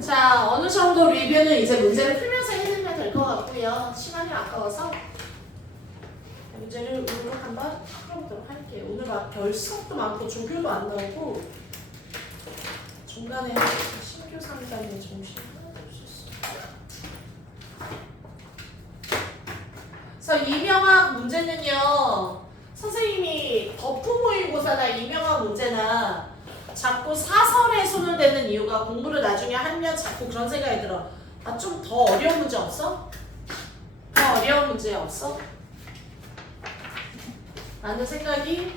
자, 어느 정도 리뷰는 이제 문제를 풀면서 해내면 될 것 같고요. 시간이 아까워서 문제를 오늘 한번 풀어보도록 할게요. 오늘 막 별 수업도 많고 조교도 안 나오고 중간에 신규 상담에 정신이 하나도 없었어요. 그래서 이명학 문제는요. 선생님이 덕후 모의고사나 이명학 문제나 자꾸 사설에 손을 대는 이유가 공부를 나중에 하면 자꾸 그런 생각이 들어. 아, 좀 더 어려운 문제 없어? 더 어려운 문제 없어? 라는 생각이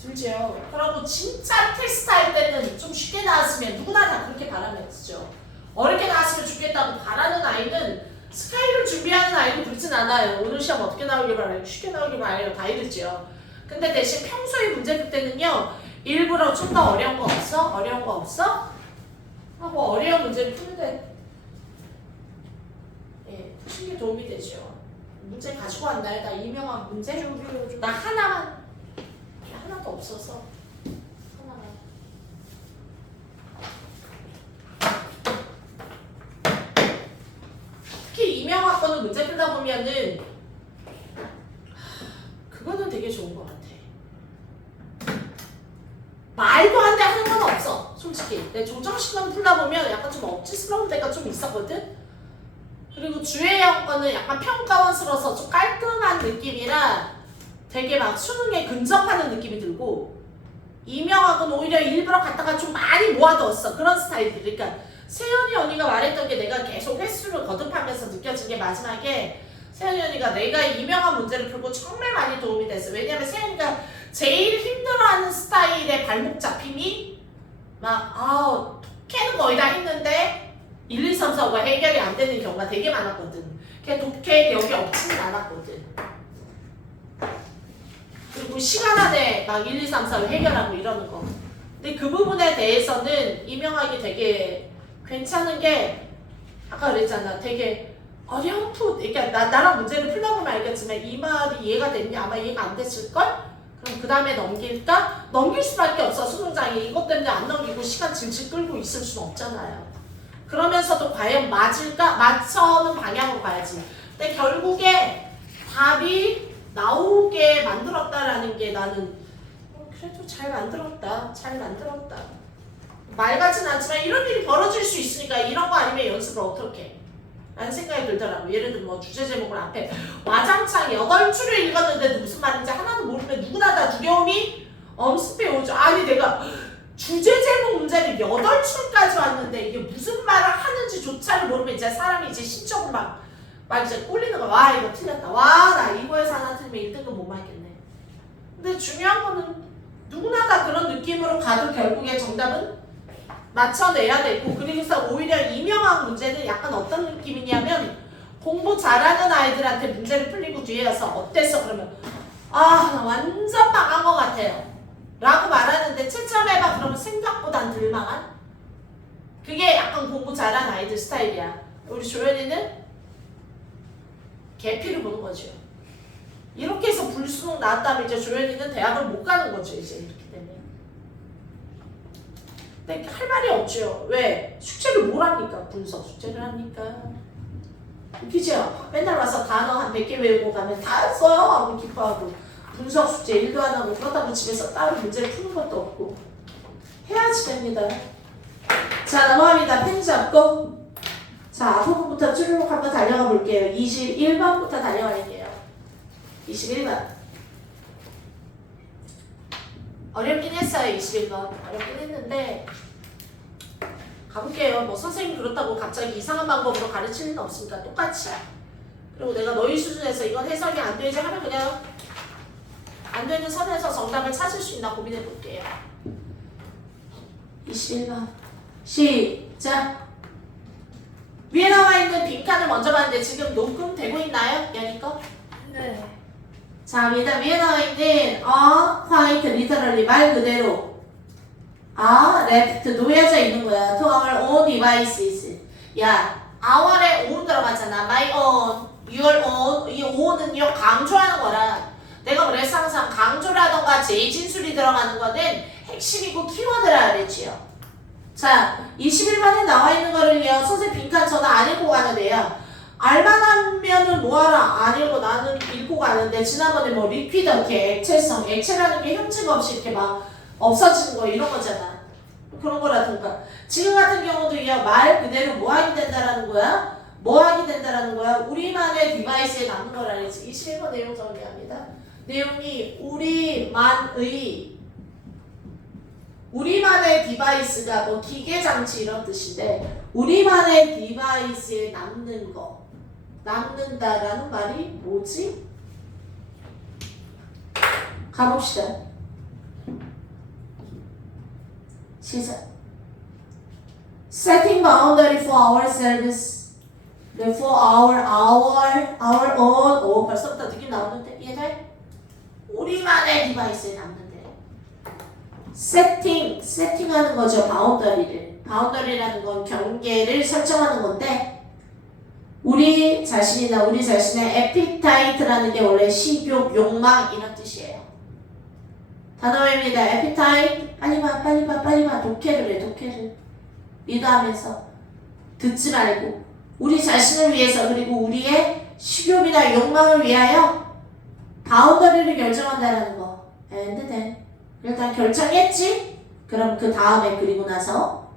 들죠. 그러고 진짜 테스트 할 때는 좀 쉽게 나왔으면 누구나 다 그렇게 바라면서 어렵게 나왔으면 좋겠다고 바라는 아이는 스카이를 준비하는 아이도 그렇진 않아요. 오늘 시험 어떻게 나오길 바라요? 쉽게 나오길 바라요. 다 이러죠. 근데 대신 평소에 문제 풀 때는요. 일부러 좀 더 어려운 거 없어? 어려운 거 없어? 하고 어려운 문제를 푸는데 푸는 게 도움이 되죠. 문제 가지고 왔나요? 나 이명한 문제? 나 하나만 하나도 없어서 하나만. 특히 이명학 거는 문제 풀다 보면은 그거는 되게 좋은 것 같아. 말도 안 돼 하는 건 없어. 솔직히 내 조정식만 풀다 보면 약간 좀 억지스러운 데가 좀 있었거든. 그리고 주혜영 거는 약간 평가원스러워서 좀 깔끔한 느낌이라 되게 막 수능에 근접하는 느낌이 들고, 이명학은 오히려 일부러 갖다가 좀 많이 모아두었어. 그런 스타일들. 그러니까 세연이 언니가 말했던 게 내가 계속 횟수를 거듭하면서 느껴진 게 마지막에 세연이 언니가 내가 이명학 문제를 풀고 정말 많이 도움이 됐어. 왜냐면 세연이가 제일 힘들어하는 스타일의 발목 잡힘이 막 독해는 거의 다 했는데 1, 2, 3, 4, 5가 해결이 안 되는 경우가 되게 많았거든. 걔 독해 여기 없지는 않았거든. 그리고 시간 안에 막 1, 2, 3, 4를 해결하고 이러는 거. 근데 그 부분에 대해서는 이명학이 되게 괜찮은 게 아까 그랬잖아. 되게 어려운 그러니까 나랑 문제를 풀다 보면 알겠지만 이 말이 이해가 되는지 아마 이해가 안 됐을걸? 그럼 그 다음에 넘길까? 넘길 수밖에 없어. 수능장이 이것 때문에 안 넘기고 시간 질질 끌고 있을 수는 없잖아요. 그러면서도 과연 맞을까? 맞춰는 방향으로 가야지. 근데 결국에 답이 나오게 만들었다라는 게 나는 그래도 잘 만들었다. 잘 만들었다. 말 같진 않지만 이런 일이 벌어질 수 있으니까 이런 거 아니면 연습을 어떻게 해? 라는 생각이 들더라고. 예를 들면 뭐 주제 제목을 앞에 와장창 8줄을 읽었는데도 무슨 말인지 하나도 모르면 누구나 다 두려움이 엄습해 오죠. 아니 내가 주제 제목 문제를 8줄까지 왔는데 이게 무슨 말을 하는지조차를 모르면 이제 사람이 이제 심적으로 막 이제 꼴리는 거야. 와 이거 틀렸다. 와 나 이거에서 하나 틀리면 1등급 못 맞겠네. 근데 중요한 거는 누구나 다 그런 느낌으로 가도 결국에 정답은 맞춰내야 되고, 그래서 오히려 이명학 문제는 약간 어떤 느낌이냐면 공부 잘하는 아이들한테 문제를 풀리고 뒤에 와서 어땠어? 그러면 나 완전 망한 것 같아요 라고 말하는데 채점해봐 그러면 생각보단 덜 망한? 그게 약간 공부 잘하는 아이들 스타일이야. 우리 조연이는 계피를 보는 거죠. 이렇게 해서 불수능 나왔다면 이제 조연이는 대학을 못 가는 거죠. 이제 이렇게 되면. 근데 할 말이 없죠. 왜? 숙제를 뭘 합니까? 분석 숙제를 합니까? 웃기죠? 맨날 와서 단어 한 100개 외우고 가면 다 했어요 하고 기뻐하고, 분석 숙제 1도 안 하고 그렇다고 집에서 따로 문제를 푸는 것도 없고 해야지 됩니다. 자 넘어갑니다. 펜 잡고 자 앞부분부터 쭉 한번 달려가 볼게요. 21번부터 달려갈게요. 21번 어렵긴 했어요. 21번 어렵긴 했는데 가볼게요. 뭐 선생님 그렇다고 갑자기 이상한 방법으로 가르칠 리는 없으니까 똑같이. 그리고 내가 너희 수준에서 이건 해석이 안 되지 하면 그냥 안 되는 선에서 정답을 찾을 수 있나 고민해 볼게요. 21번 시작. 위에 나와 있는 빈칸을 먼저 봤는데 지금 녹음되고 있나요? 연이 거? 네. 자, 위에 나와 있는 quite literally 말 그대로 left 놓여져 있는 거야. to our own devices. 야, our에 own 들어갔잖아. my own, your own. 이 own은요 강조하는 거라. 내가 그래서 항상 강조라던가 재진술이 들어가는 거는 핵심이고 키워드라 그랬지요. 자, 21번에 나와 있는 거를요. 선생님 빈칸 저는 안 읽고 가는데요. 알만하면은 뭐하라 안 읽고 나는 읽고 가는데 지난번에 뭐 리퀴드 이렇게 액체성, 액체라는 게 형체가 없이 이렇게 막 없어지는 거 이런 거잖아. 그런 거라든가 지금 같은 경우도요. 말 그대로 뭐 하게 된다라는 거야? 뭐 하게 된다라는 거야? 우리만의 디바이스에 남는 거라 그랬지. 21번 내용 정리합니다. 내용이 우리만의 디바이스가 뭐 기계 장치 이런 뜻인데 우리만의 디바이스에 남는다라는 말이 뭐지? 가봅시다. 시작. Setting boundary for ourselves, for our own. 벌써부터 느낌 나오는데 이해돼? 우리만의 디바이스에 남는데. 세팅하는 거죠. 바운더리라는 건 경계를 설정하는 건데 우리 자신이나 우리 자신의 에피타이트라는 게 원래 식욕, 욕망 이런 뜻이에요. 단어입니다. 에피타이트 빨리 봐 독해를 해. 독해를 리드하면서 듣지 말고 우리 자신을 위해서 그리고 우리의 식욕이나 욕망을 위하여 바운더리를 결정한다라는 거. And then 일단 결정했지? 그럼 그 다음에 그리고 나서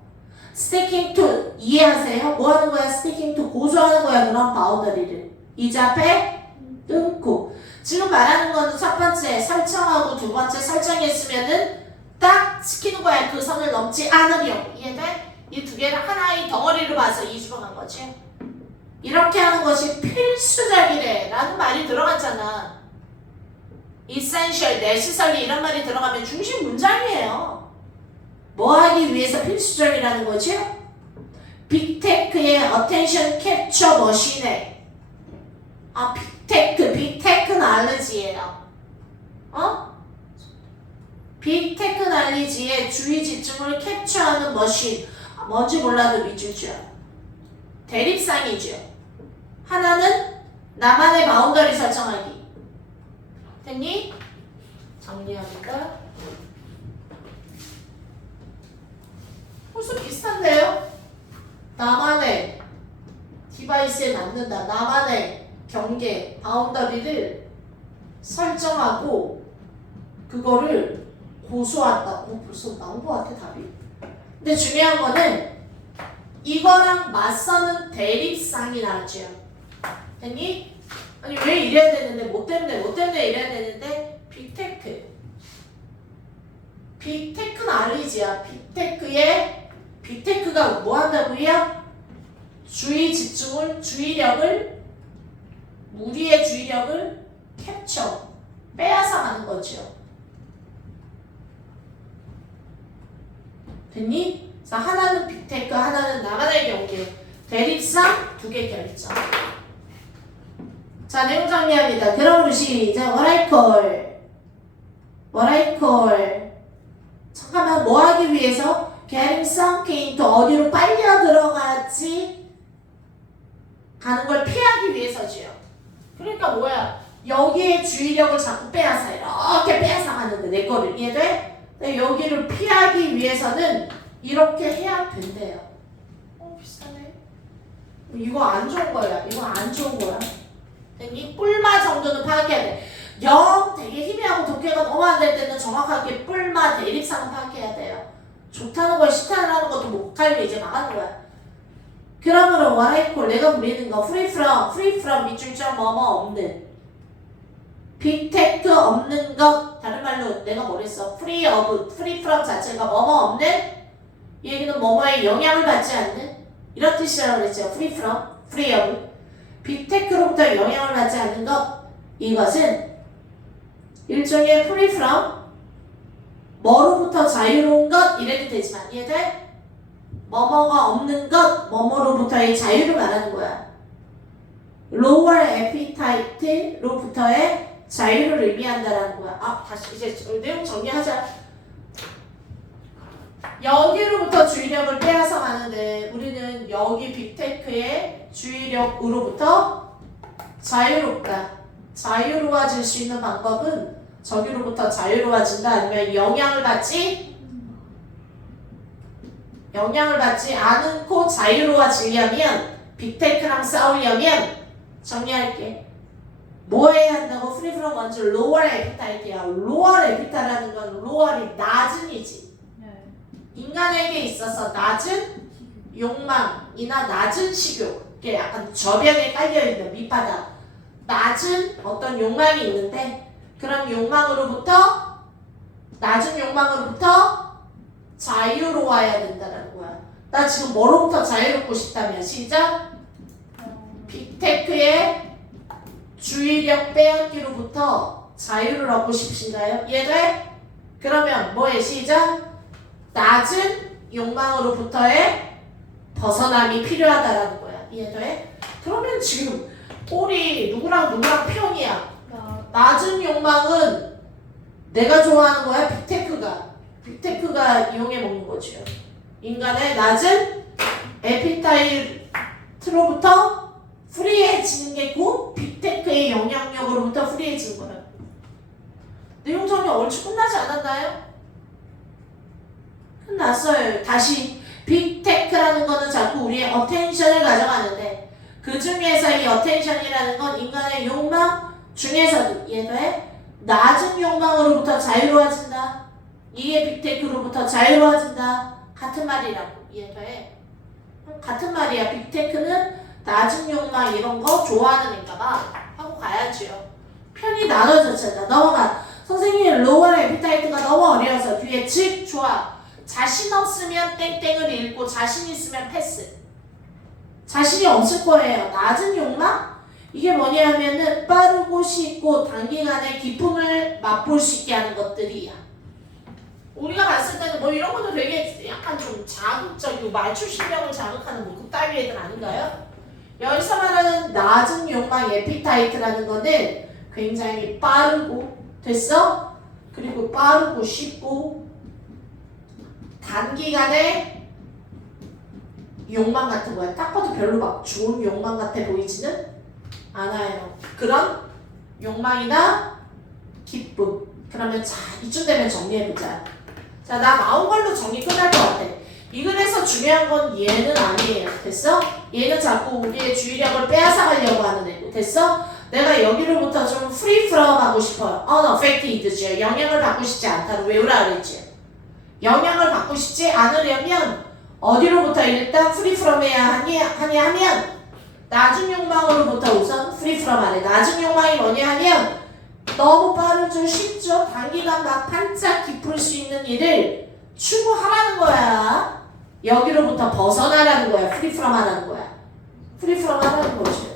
sticking to 이해하세요? 뭐 하는 거야? sticking to 고수하는 거야. 그럼 바운더리를 이자패 끊고 지금 말하는 거는 첫 번째 설정하고 두 번째 설정했으면은 딱 지키는 거야. 그 선을 넘지 않으려고. 이해돼? 이 두 개를 하나의 덩어리로 봐서 이주로 간 거지. 이렇게 하는 것이 필수적이래 라는 말이 들어갔잖아. essential, necessary 이런 말이 들어가면 중심 문장이에요. 뭐 하기 위해서 필수적이라는 거죠? 빅테크의 attention capture 머신에 빅테크 날리지예요. 빅테크 날리지의 주의 집중을 캡처하는 머신. 뭔지 몰라도 믿주죠. 대립상이죠. 하나는 나만의 바운더리 설정하기. 됐니? 정리합니다. 벌써 비슷한데요? 나만의 디바이스에 남는다. 나만의 경계, 바운더리를 설정하고 그거를 고수한다. 벌써 나온 것 같아 답이. 근데 중요한 거는 이거랑 맞서는 대립상이 나왔죠. 됐니? 아니 왜 이래야 되는데 뭐 때문에 이래야 되는데 빅테크는 알리지야. 빅테크가 뭐 한다고요? 주의력을 우리의 주의력을 캡처 빼앗아 가는 거죠. 됐니? 자, 하나는 빅테크, 하나는 나만의 경계. 대립상 두 개 결정. 자, 내용 정리합니다. 그럼 우리 시작. What I call. 잠깐만, 뭐 하기 위해서? Getting sunk into 어디로 빨려 들어가지? 가는 걸 피하기 위해서지요. 그러니까 뭐야? 여기에 주의력을 자꾸 빼앗아. 이렇게 빼앗아 가는데 내 거를. 이해돼? 여기를 피하기 위해서는 이렇게 해야 된대요. 비싸네. 이거 안 좋은 거야. 이거 안 좋은 거야. 됐니? 뿔마 정도는 파악해야 돼. 영 되게 희미하고 독해가 너무 안 될 때는 정확하게 뿔마 대립상은 파악해야 돼요. 좋다는 걸 싫다는 하는 것도 못하려 이제 망하는 거야. 그러므로 what I call 내가 부리는 거 free from 밑줄 점 뭐뭐 없는 빅테크 없는 것. 다른 말로 내가 뭐랬어? free from 자체가 뭐뭐 없는 이 얘기는 뭐뭐에 영향을 받지 않는 이런 뜻이라고 그랬죠. free of 빅테크로부터 영향을 받지 않는 것. 이것은 일종의 free from 뭐로부터 자유로운 것 이래도 되지만 이해돼? 뭐뭐가 없는 것 뭐뭐로부터의 자유를 말하는 거야. lower appetite로부터의 자유를 의미한다라는 거야. 다시 이제 내용 정리하자. 여기로부터 주의력을 빼앗아 가는데 우리는 여기 빅테크의 주의력으로부터 자유롭다. 자유로워질 수 있는 방법은 저기로부터 자유로워진다. 아니면 영향을 받지 영향을 받지 않고 자유로워지려면 빅테크랑 싸우려면 정리할게. 뭐 해야 한다고? free from one's lower appetite야. lower appetite라는 건 lower이 낮은이지. 네. 인간에게 있어서 낮은 욕망이나 낮은 식욕, 이게 약간 저변에 깔려있는 밑바닥, 낮은 어떤 욕망이 있는데 그런 욕망으로부터 낮은 욕망으로부터 자유로워야 된다는 거야. 나 지금 뭐로부터 자유롭고 싶다면 시작. 빅테크의 주의력 빼앗기로부터 자유를 얻고 싶으신가요? 이해돼? 그러면 뭐해? 시작. 낮은 욕망으로부터의 벗어남이 필요하다라는 거야. 이해돼? 그러면 지금 꼴이 누구랑 편이야. 낮은 욕망은 내가 좋아하는 거야. 빅테크가 이용해 먹는 거죠. 인간의 낮은 에피타이트로부터 프리해지는 게 곧 빅테크의 영향력으로부터 프리해지는 거야. 내용 정리 얼추 끝나지 않았나요? 끝났어요. 다시 빅테크라는 거는 자꾸 우리의 어텐션을 가져가는데 그 중에서 이 어텐션이라는 건 인간의 욕망 중에서도 이해돼? 낮은 욕망으로부터 자유로워진다. 이게 빅테크로부터 자유로워진다. 같은 말이라고. 이해돼? 같은 말이야. 빅테크는 낮은 욕망 이런 거 좋아하는 인가봐 하고 가야지요. 편이 나눠졌잖아. 넘어가. 선생님 로어 에피타이트가 너무 어려워서 뒤에 즉 좋아. 자신 없으면 땡땡을 읽고 자신 있으면 패스. 자신이 없을 거예요. 낮은 욕망? 이게 뭐냐면은 빠르고 쉽고 단기간에 기쁨을 맛볼 수 있게 하는 것들이야. 우리가 봤을 때는 뭐 이런 것도 되게 약간 좀 자극적이고 말초신경을 자극하는 뭐 그따위 애들 아닌가요? 여기서 말하는 낮은 욕망 에피타이트라는 거는 굉장히 빠르고 됐어? 그리고 빠르고 쉽고 단기간에 욕망 같은 거야. 딱 봐도 별로 막 좋은 욕망 같아 보이지는 않아요. 그런 욕망이나 기쁨. 그러면 자 이쯤 되면 정리해보자. 자, 나 나온 걸로 정리 끝날 것 같아. 이 글에서 중요한 건 얘는 아니에요. 됐어? 얘는 자꾸 우리의 주의력을 빼앗아가려고 하는 애고. 됐어? 내가 여기로부터 좀 free from 하고 싶어요. unaffected죠. 영향을 받고 싶지 않다고 외우라 그랬지. 영향을 받고 싶지 않으려면 어디로부터 일단 free from 해야 하냐 하면 낮은 욕망으로부터 우선 free from 하래. 낮은 욕망이 뭐냐 하면 너무 빠르죠. 쉽죠. 단기간 막 반짝 깊을 수 있는 일을 추구하라는 거야. 여기로부터 벗어나라는 거야. free from 하라는 거야. free from 하라는 거죠.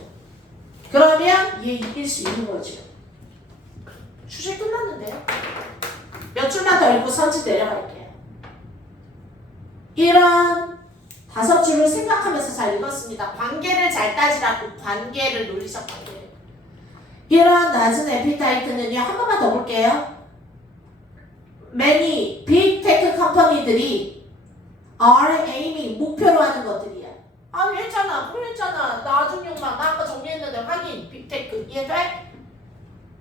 그러면 얘 이길 수 있는 거죠. 주제 끝났는데요. 몇 줄만 더 읽고 선지 내려갈게요. 이런 5줄을 생각하면서 잘 읽었습니다. 관계를 잘 따지라고. 관계를 논리적 관계를. 이런 낮은 에피타이트는요. 한 번만 더 볼게요. Many big tech company들이 are aiming 목표로 하는 것들이야. 아니 했잖아. 그랬잖아. 낮은 욕망. 나 아까 정리했는데 확인. 빅테크 이해돼?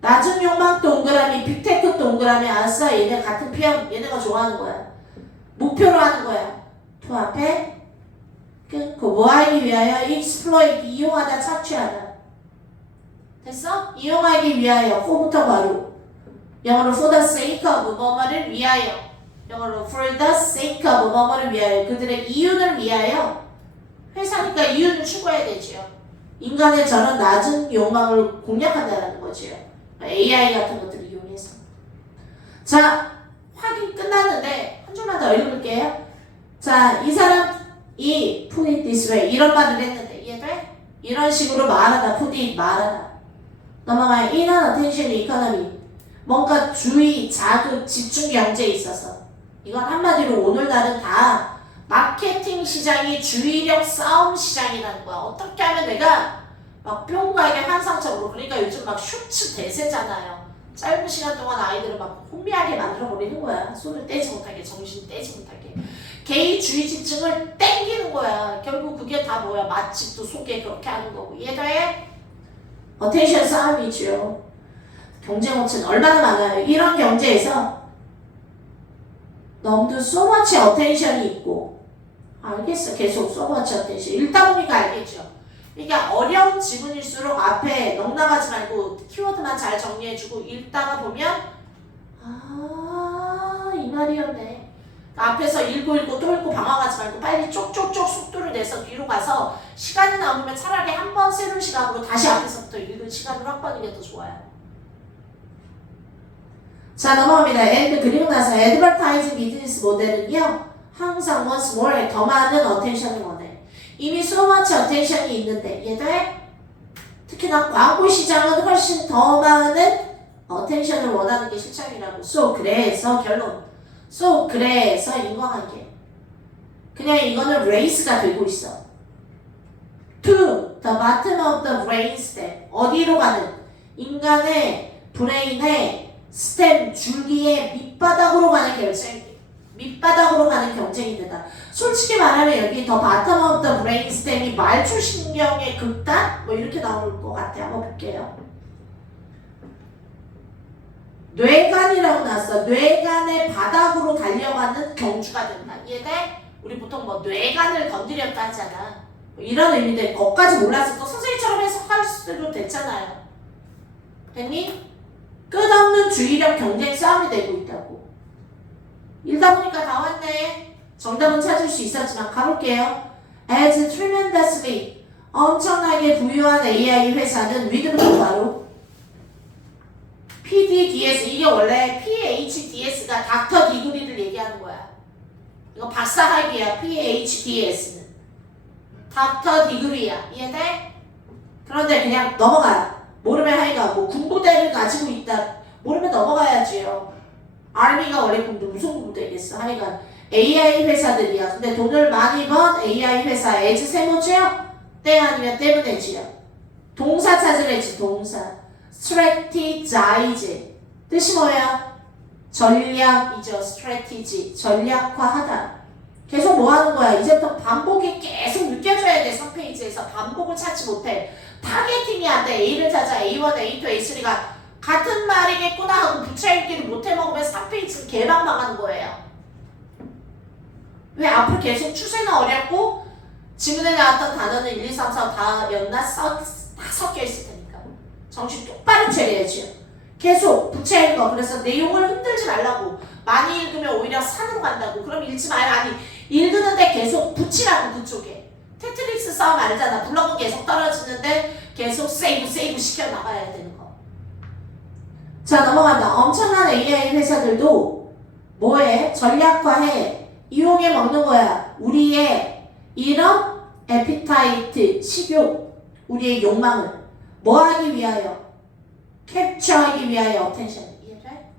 낮은 욕망 동그라미 빅테크 동그라미 아싸 얘네 같은 편. 얘네가 좋아하는 거야. 목표로 하는 거야. 두 앞에 끊고 뭐 하기 위하여 exploit 이용하다 착취하다. 됐어? 이용하기 위하여 for부터 바로 영어로 for the sake of 뭐뭐를 위하여 영어로 for the sake of 뭐뭐를 위하여 그들의 이윤을 위하여 회사니까 이윤을 추구해야 되지요. 인간의 저런 낮은 욕망을 공략한다는 거지요. AI 같은 것들을 이용해서. 자, 확인 끝났는데 한 줄만 더 읽어볼게요. 자, 이 사람이 put it this way 이런 말을 했는데 이해돼? 이런 식으로 말하다 put it 말하다. 넘어가 inner attention economy 뭔가 주의, 자극, 집중 경제에 있어서 이건 한마디로 오늘날은 다 마케팅 시장이 주의력 싸움 시장이라는 거야. 어떻게 하면 내가 막 뿅가게 환상적으로 그러니까 요즘 막 쇼츠 대세잖아요. 짧은 시간 동안 아이들을 막 혼미하게 만들어버리는 거야. 손을 떼지 못하게, 정신을 떼지 못하게. 개인주의 지층을 땡기는 거야. 결국 그게 다 뭐야? 맛집도 속에 그렇게 하는 거고. 이해돼? 어텐션 싸움이죠. 경쟁 업체는 얼마나 많아요. 이런 경제에서 너무도 so much 어텐션이 있고 알겠어. 계속 so much attention. 읽다 보니까 알겠죠. 그러니까 어려운 지문일수록 앞에 넉나가지 말고 키워드만 잘 정리해주고 읽다가 보면 이 말이었네. 앞에서 읽고 또 읽고 방황하지 말고 빨리 쪽쪽쪽 속도를 내서 뒤로 가서 시간이 남으면 차라리 한 번 새로운 시각으로 다시 앞에서부터 읽을 시간을 확보하는 게 더 좋아요. 자, 넘어갑니다. and 그리고 나서 advertising business 모델은요 항상 once more 더 많은 attention을 원해. 이미 so much attention이 있는데 이해돼? 특히나 광고 시장은 훨씬 더 많은 attention을 원하는 게 실장이라고. so 그래서 결론. so 그래서 인과관계. 그냥 이거는 race가 되고 있어. to the bottom of the brain stem. 어디로 가는? 인간의 브레인의 스템 줄기의 밑바닥으로 가는 밑바닥으로 가는 경쟁인데다. 솔직히 말하면 여기 더 바텀 오브 더 브레인 스템이 말초신경의 극단? 뭐 이렇게 나올 것 같아. 한번 볼게요. 뇌간이라고 나왔어. 뇌간의 바닥으로 달려가는 경주가 된다. 이해돼? 우리 보통 뭐 뇌간을 건드렸다 하잖아. 뭐 이런 의미인데 거기까지 몰라서 또 선생님처럼 해석할 수도 됐잖아요. 됐니? 끝없는 주의력 경쟁 싸움이 되고 있다고. 읽다 보니까 다 왔네. 정답은 찾을 수 있었지만 가볼게요. As tremendously 엄청나게 부유한 AI 회사는 위드부터 바로 PDDS. 이게 원래 PHDS가 닥터 디그리를 얘기하는 거야. 이거 박사학위야. PHDS는 닥터 디그리야. 이해돼? 그런데 그냥 넘어가요. 모르면 하여가 뭐 군부대를 가지고 있다. 모르면 넘어가야지요. 아미가 원래 무슨 군부대겠어. 하여간 AI 회사들이야. 근데 돈을 많이 번 AI 회사. as 세모지요? 때 아니면 때문에지요. 동사 찾으래지. 동사. strategize. 뜻이 뭐야? 전략이죠. strategy. 전략화하다. 계속 뭐 하는 거야? 이제부터 반복이 계속 느껴져야 돼. 3페이지에서 반복을 찾지 못해. 타겟팅이 안 돼. A를 찾아. A1, A2, A3가 같은 말이겠구나 하고 붙여읽기를 못해 먹으면 3페이지는 개방 망하는 거예요. 왜? 앞으로 계속 추세는 어렵고 지문에 나왔던 단어는 1, 2, 3, 4 다 였나? 다 섞여 있을 테니까. 정신 똑바로 차려야죠. 계속 붙여읽어. 그래서 내용을 흔들지 말라고. 많이 읽으면 오히려 산으로 간다고. 그럼 읽지 마요. 아니, 읽는데 계속 붙이라고. 그쪽에. 테트릭스 싸움 알잖아. 블럭은 계속 떨어지는데 계속 세이브 시켜 나가야 되는 거. 자, 넘어간다. 엄청난 AI 회사들도 뭐해? 전략화해. 이용해 먹는 거야. 우리의 이런 에피타이트, 식욕, 우리의 욕망을 뭐 하기 위하여? 캡처하기 위하여 어텐션. 이해돼?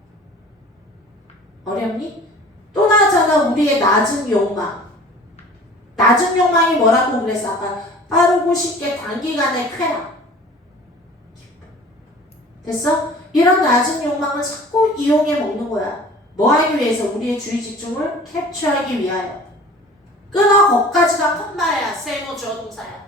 어렵니? 또 나왔잖아. 우리의 낮은 욕망. 낮은 욕망이 뭐라고 그랬어? 아까 빠르고 쉽게 단기간에 쾌락. 됐어? 이런 낮은 욕망을 자꾸 이용해 먹는 거야. 뭐 하기 위해서? 우리의 주의 집중을 캡처하기 위하여. 끊어. 거기까지가 컴마야. 세모 주어동사야.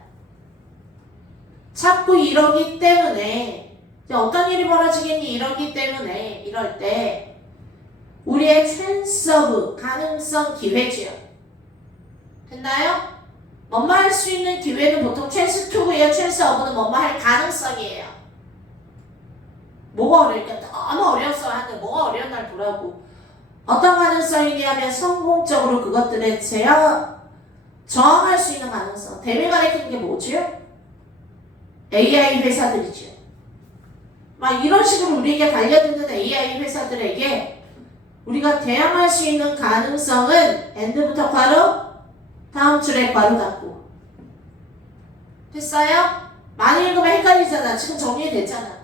자꾸 이러기 때문에 어떤 일이 벌어지겠니? 이러기 때문에 이럴 때 우리의 chance of 가능성 기회죠. 됐나요? 뭐뭐 할 수 있는 기회는 보통 chance to고요. chance of는 뭐뭐 할 가능성이에요. 뭐가 어려울까? 너무 어려웠어 하는데 뭐가 어려운 날 보라고. 어떤 가능성이냐면 성공적으로 그것들에 저항할 수 있는 가능성. 대미 가리키는 게 뭐죠? AI 회사들이죠. 막 이런 식으로 우리에게 달려드는 AI 회사들에게 우리가 대항할 수 있는 가능성은 end부터 괄호 다음 줄에 괄호 닫고. 됐어요? 많이 읽으면 헷갈리잖아. 지금 정리됐잖아.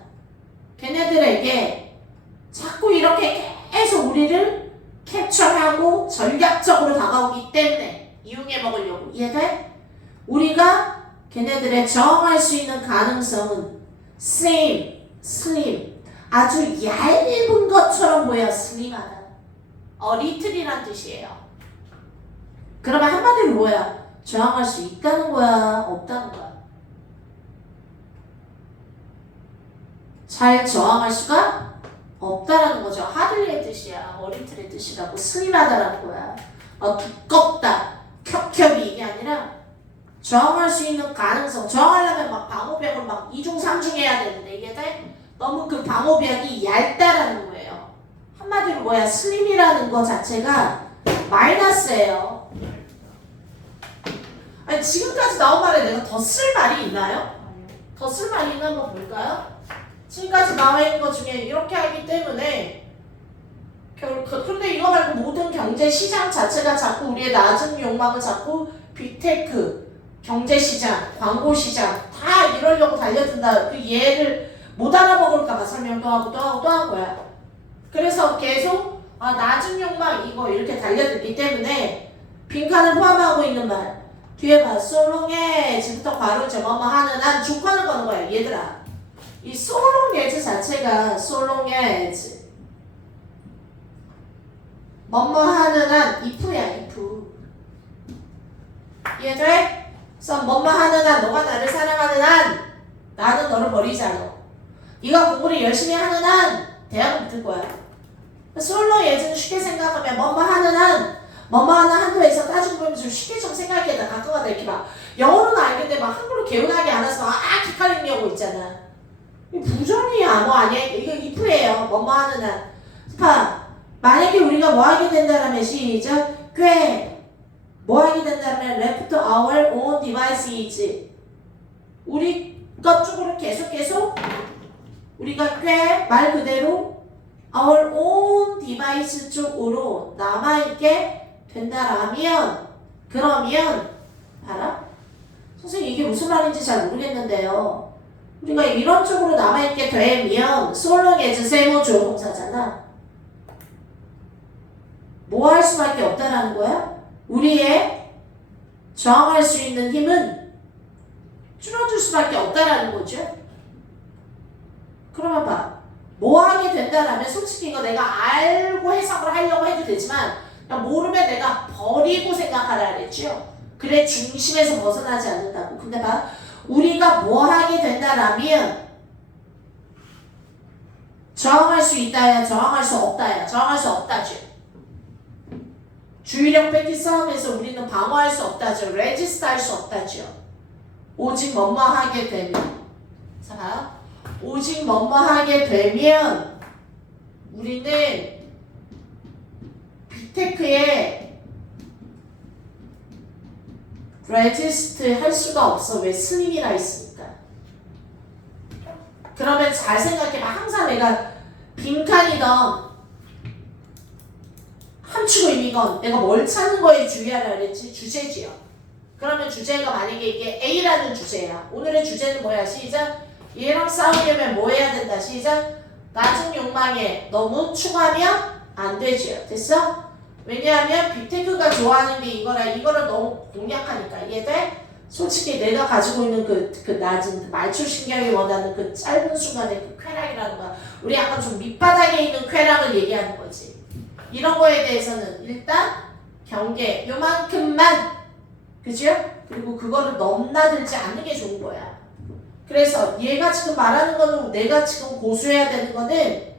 걔네들에게 자꾸 이렇게 계속 우리를 캡처하고 전략적으로 다가오기 때문에 이용해 먹으려고. 이해돼? 우리가 걔네들의 저항할 수 있는 가능성은 slim, 아주 얇은 것처럼 보여. slim하다. 리틀이란 뜻이에요. 그러면 한마디로 뭐야? 저항할 수 있다는 거야? 없다는 거야? 잘 저항할 수가 없다라는 거죠. 하들리의 뜻이야. 리틀의 뜻이라고. slim하다라는 거야. 두껍다. 겹겹이 이게 아니라 저항할 수 있는 가능성. 저항하려면 막 방호벽을 막 2중 3중 해야 되는데 이게 돼? 너무 그 방호벽이 얇다라는 거예요. 한마디로 뭐야? 슬림이라는 거 자체가 마이너스예요. 아니 지금까지 나온 말에 내가 더 쓸 말이 있나요? 더 쓸 말이 있나 한번 볼까요? 지금까지 나와 있는 것 중에 이렇게 하기 때문에 근데 이거 말고 모든 경제 시장 자체가 자꾸 우리의 낮은 욕망을 자꾸 빅테크, 경제 시장, 광고 시장 다 이러려고 달려든다. 그 얘를 못 알아먹을까봐 설명도 하고 또 하고 또 한 거야. 그래서 계속 낮은 욕망 이거 이렇게 달려들기 때문에 빈칸을 포함하고 있는 말 뒤에 봐. 솔롱에 지금부터 괄호죠. 뭐뭐 하는 한 주관을 거는 거야. 얘들아. 이 솔롱에즈 자체가 솔롱에즈 뭐뭐 하는 한 if야 if. 이해돼? 그래서 뭐뭐 하는 한 너가 나를 사랑하는 한 나는 너를 버리지 않아. 네가 공부를 열심히 하는 한 대학은 붙을 거야. 솔롱에즈는 쉽게 생각하면 뭐뭐 하는 한 뭐뭐 하는 한도에서 따지고 보면 좀 쉽게 좀 생각해. 나 가끔가다 이렇게 막 영어로는 알겠는데 막 한글로 개운하게 안 해서 기깔리려고 있잖아. 부정이야 뭐 아니야. 이거 if예요. 뭐뭐 하는 한. 봐. 만약에 우리가 뭐 하게 된다라면 시작. 꽤 뭐 하게 된다면 left our own devices. 우리 것 쪽으로 계속 우리가 꽤 말 그대로 our own device 쪽으로 남아있게 된다라면 그러면 알아? 선생님 이게 무슨 말인지 잘 모르겠는데요. 우리가 이런 쪽으로 남아있게 되면 솔롱에즈 세모조 동사잖아. 뭐 할 수밖에 없다라는 거야? 우리의 저항할 수 있는 힘은 줄어들 수밖에 없다라는 거죠. 그러면 봐. 뭐 하게 된다라면 솔직히 이거 내가 알고 해석을 하려고 해도 되지만 그냥 모르면 내가 버리고 생각하라 그랬죠. 그래 중심에서 벗어나지 않는다고. 근데 봐. 우리가 뭐 하게 된다라면 저항할 수 있다야 저항할 수 없다야 저항할 수 없다죠. 주의력 뺏기 싸움에서 우리는 방어할 수 없다죠. 레지스트 할 수 없다죠. 오직 뭐뭐 하게 되면 자 봐요. 오직 뭐뭐 하게 되면 우리는 빅테크에 레지스트 할 수가 없어. 왜? 스님이라 있으니까. 그러면 잘 생각해봐. 항상 내가 빈칸이던 함축 의미건 내가 뭘 찾는 거에 주의하라 그랬지? 주제지요. 그러면 주제가 만약에 이게 A라는 주제야. 오늘의 주제는 뭐야? 시작. 얘랑 싸우려면 뭐 해야 된다. 시작. 낮은 욕망에 너무 추가하면 안 되지요. 됐어? 왜냐하면 빅테크가 좋아하는 게 이거라. 이거를 너무 공략하니까. 이해돼? 솔직히 내가 가지고 있는 그 낮은 그 말초신경이 원하는 그 짧은 순간의 그 쾌락이라는 거야. 우리 약간 좀 밑바닥에 있는 쾌락을 얘기하는 거지. 이런 거에 대해서는 일단 경계 요만큼만 그죠? 그리고 그거를 넘나들지 않는 게 좋은 거야. 그래서 얘가 지금 말하는 거는 내가 지금 고수해야 되는 거는